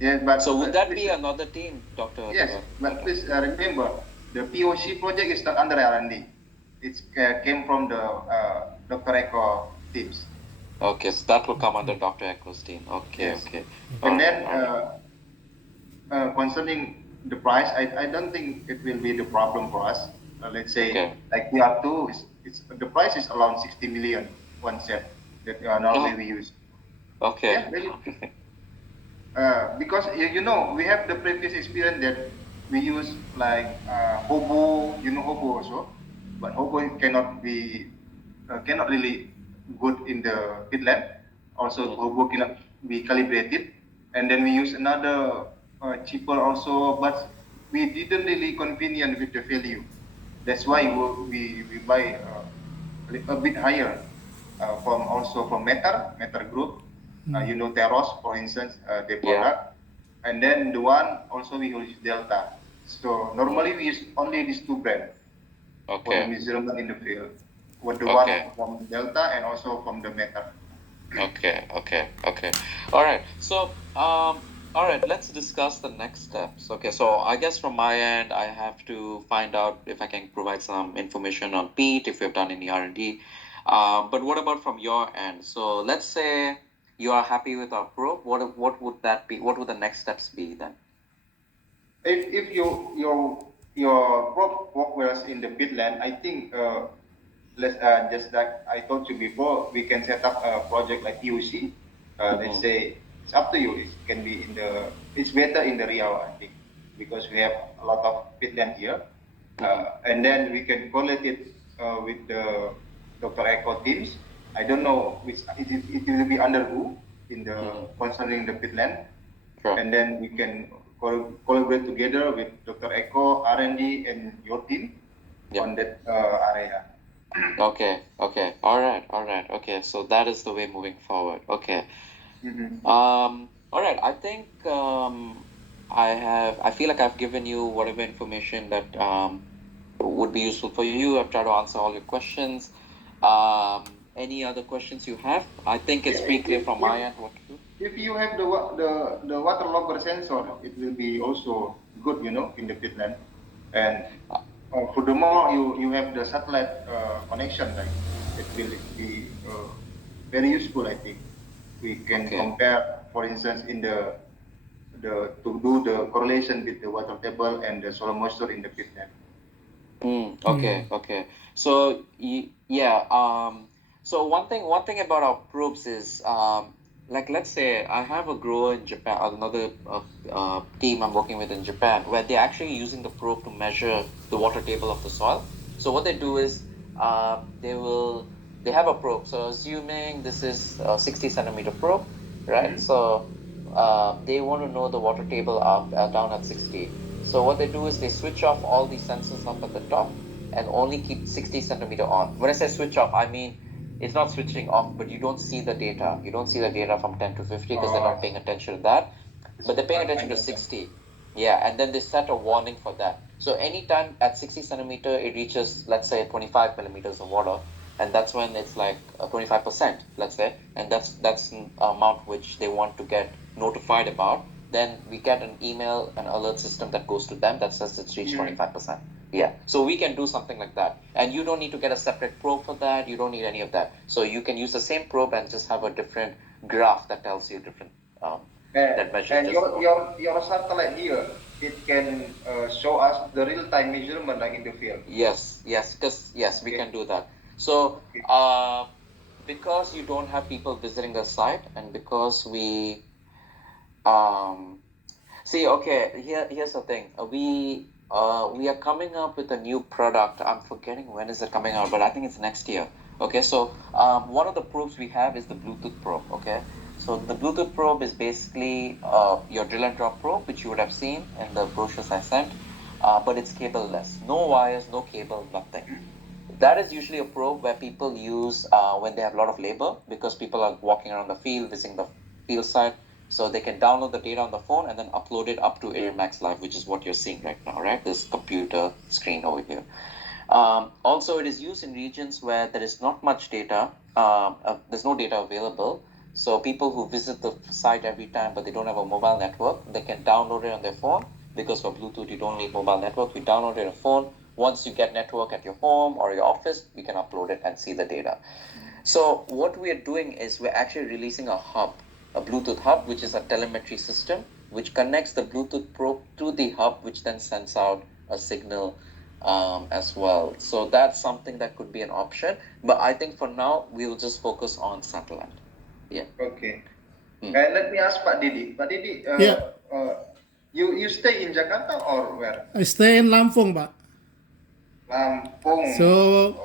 Yeah, but so would that be another team, Doctor? Yes, but please remember, the POC project is not under R&D. It came from the Dr. Eko teams. Okay, so that will come under Dr. Eko's team. Okay, Yes. okay. And then concerning the price, I don't think it will be the problem for us. Let's say like PR2, the price is around 60 million one set that normally we use. Okay. Yeah, really. Because we have the previous experience that we use like hobo, hobo also, but hobo cannot really good in the peatland. Also, hobo cannot be calibrated, and then we use another cheaper also, but we didn't really convenient with the value. That's why we buy a bit higher from Meter Group. Teros, for instance, their product. And then the one also we use Delta. So normally we use only these two brands for the measurement in the field. With the one from Delta and also from the Meter. Okay. All right. So, all right, let's discuss the next steps. Okay, so I guess from my end, I have to find out if I can provide some information on peat, if we've done any R&D. But what about from your end? So let's say you are happy with our probe. What would that be? What would the next steps be then? If your probe work well in the peatland, I think just like I told you before, we can set up a project like POC. Let's say it's up to you. It can be it's better in the Riau, I think, because we have a lot of peatland here. And then we can collect it with the Dr. Eko teams. I don't know which it will be under who in the concerning the peatland. Sure. And then we can collaborate together with Dr. Eko, R&D, and your team on that area. Okay. All right. Okay, so that is the way moving forward. Okay. All right. I think I feel like I've given you whatever information that would be useful for you. I've tried to answer all your questions. Any other questions you have? I think it's pretty clear from my end what to do. If you have the water logger sensor, it will be also good, in the peatland. And furthermore, you have the satellite connection, right? It will be very useful, I think. We can Okay. compare, for instance, in the to do the correlation with the water table and the soil moisture in the pit net. Okay, okay. So yeah, so one thing about our probes is like let's say I have a grower in Japan, another team I'm working with in Japan, where they're actually using the probe to measure the water table of the soil. So what they do is they have a probe. So assuming this is a 60 centimeter probe, right? So they want to know the water table up down at 60. So what they do is they switch off all the sensors up at the top and only keep 60 centimeter on. When I say switch off, I mean it's not switching off, but you don't see the data. You don't see the data from 10 to 50 because they're not paying attention to that, but they're paying attention to 60. Yeah, and then they set a warning for that. So anytime at 60 centimeter it reaches, let's say 25 millimeters of water, and that's when it's like 25%, let's say, and that's an amount which they want to get notified about. Then we get an email, an alert system that goes to them that says it's reached 25%. Yeah, so we can do something like that, and you don't need to get a separate probe for that. You don't need any of that. So you can use the same probe and just have a different graph that tells you different that measures. And your satellite here, it can show us the real time measurement like in the field. Yes, because we can do that. So because you don't have people visiting the site, and because we see, okay, here's the thing. We are coming up with a new product. I'm forgetting when is it coming out, but I think it's next year. Okay, so one of the probes we have is the Bluetooth probe. Okay, so the Bluetooth probe is basically your drill and drop probe, which you would have seen in the brochures I sent, but it's cable-less. No wires, no cable, nothing. That is usually a probe where people use when they have a lot of labor, because people are walking around the field, visiting the field site. So they can download the data on the phone and then upload it up to AirMax Live, which is what you're seeing right now, right? This computer screen over here. Also, it is used in regions where there is not much data. There's no data available. So people who visit the site every time, but they don't have a mobile network, they can download it on their phone, because for Bluetooth, you don't need mobile network. We download it on a phone. Once you get network at your home or your office, we can upload it and see the data. So what we are doing is we're actually releasing a hub, a Bluetooth hub, which is a telemetry system, which connects the Bluetooth probe to the hub, which then sends out a signal as well. So that's something that could be an option. But I think for now, we will just focus on satellite. Yeah. Okay. And let me ask Pak Didi. Pak Didi, Yeah. You stay in Jakarta or where? I stay in Lampung, Pak. Lampung. So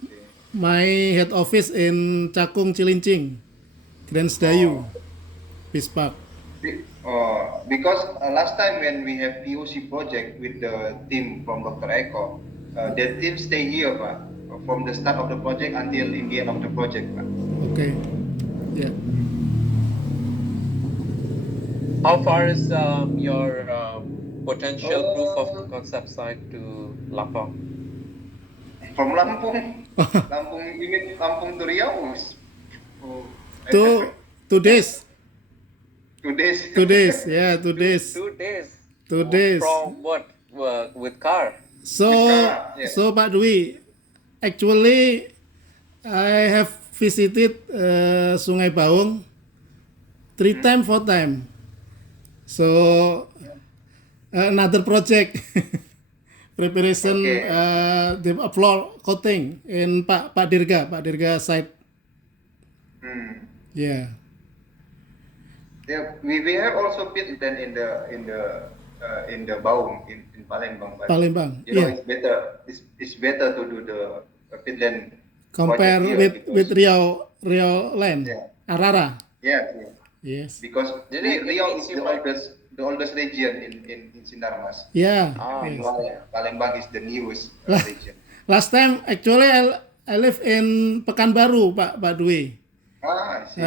Okay. my head office in Cakung Cilincing, Grand Sedayu, Peace Park. Because last time when we have POC project with the team from Dr. Eko, the team stay here, Pak, from the start of the project until in the end of the project, Pak. Okay. Yeah. How far is your potential proof of concept site to Lampung? From Lampung, you mean Lampung to Riau? Two days. 2 days. 2 days. Yeah, 2 days. 2 days. 2 days. From what? With car? So, Yes. so Pak Dwi, actually, I have visited Sungai Baung 3 times, 4 times. So, another project preparation the floor coating in Pak Dirga site. Yeah. Yeah, we have also pit then in the Baung in Palembang. But, Palembang. you know, Yeah. it's better to do the pit than Compare with Riau land. Yeah. Arara. Yeah. Yes. Because Really? Riau is It means the oldest region in Sinarmas. Yeah. Yes. While Palembang is the newest region. Last time actually I live in Pekanbaru, Pak Dwi. I see.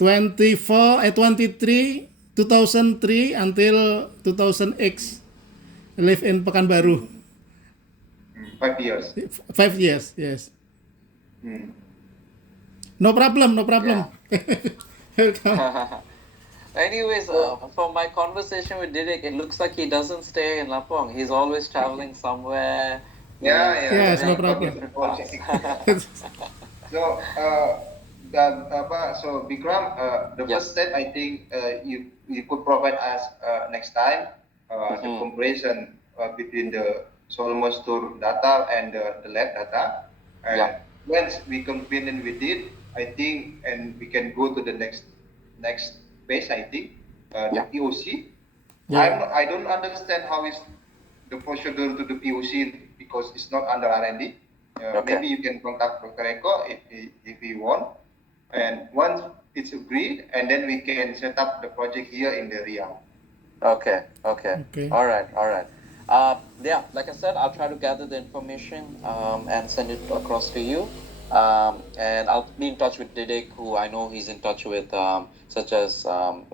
23 2003 until 2008 I live in Pekanbaru. 5 years. 5 years, yes. No problem. Welcome. Anyways, from my conversation with Didik, it looks like he doesn't stay in Lampong. He's always traveling somewhere. Yeah, He's yeah. Yes, no visiting problem. different parts. So, so Bikram, the Yes. first step, I think you could provide us next time the Mhm. comparison between the Solomon store data and the lab data. And Yeah. once we convenient with it, I think, and we can go to the next phase. I think the Yeah. POC. Yeah. I don't understand how is the procedure to the POC because it's not under R&D. Okay. Maybe you can contact Dr. Eko if you want. And once it's agreed, and then we can set up the project here in the Riyadh. Okay. Okay. Okay. All right. All right. Yeah, like I said, I'll try to gather the information and send it across to you. And I'll be in touch with Didik, who I know he's in touch with, such as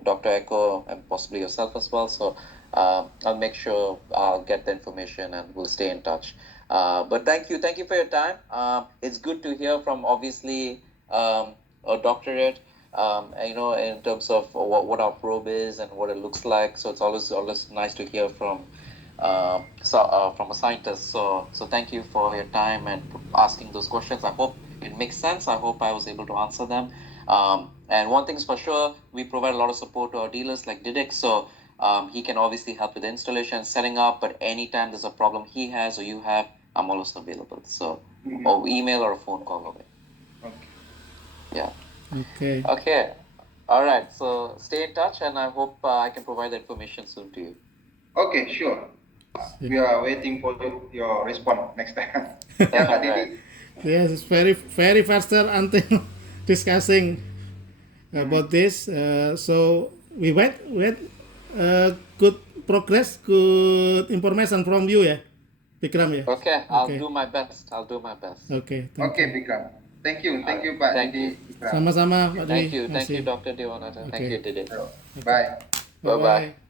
Dr. Echo and possibly yourself as well. So I'll make sure I'll get the information and we'll stay in touch. But thank you for your time. It's good to hear from obviously a doctorate. In terms of what our probe is and what it looks like. So it's always nice to hear from from a scientist. So thank you for your time and asking those questions. I hope it makes sense. I hope I was able to answer them. And one thing's for sure, we provide a lot of support to our dealers like Didik. So he can obviously help with the installation, setting up. But anytime there's a problem he has or you have, I'm always available. So or email or a phone call away. Okay. Yeah. Okay. Okay. All right. So stay in touch, and I hope I can provide the information soon to you. Okay, sure. We are waiting for your response next time. Yeah, Kak Didi. Yes, it's very faster until discussing about this. So we wait. Good progress, good information from you, yeah, Bikram, yeah. Okay. I'll Okay. do my best. I'll do my best. Okay, thank Okay, you. Bikram. Thank you, Pak Thank Didi. Bikram. Sama-sama, Pak Thank Dwi. you, Masih. Dr. Dewanata. Thank Okay. you, Didi. Bye. Bye-bye. Bye-bye.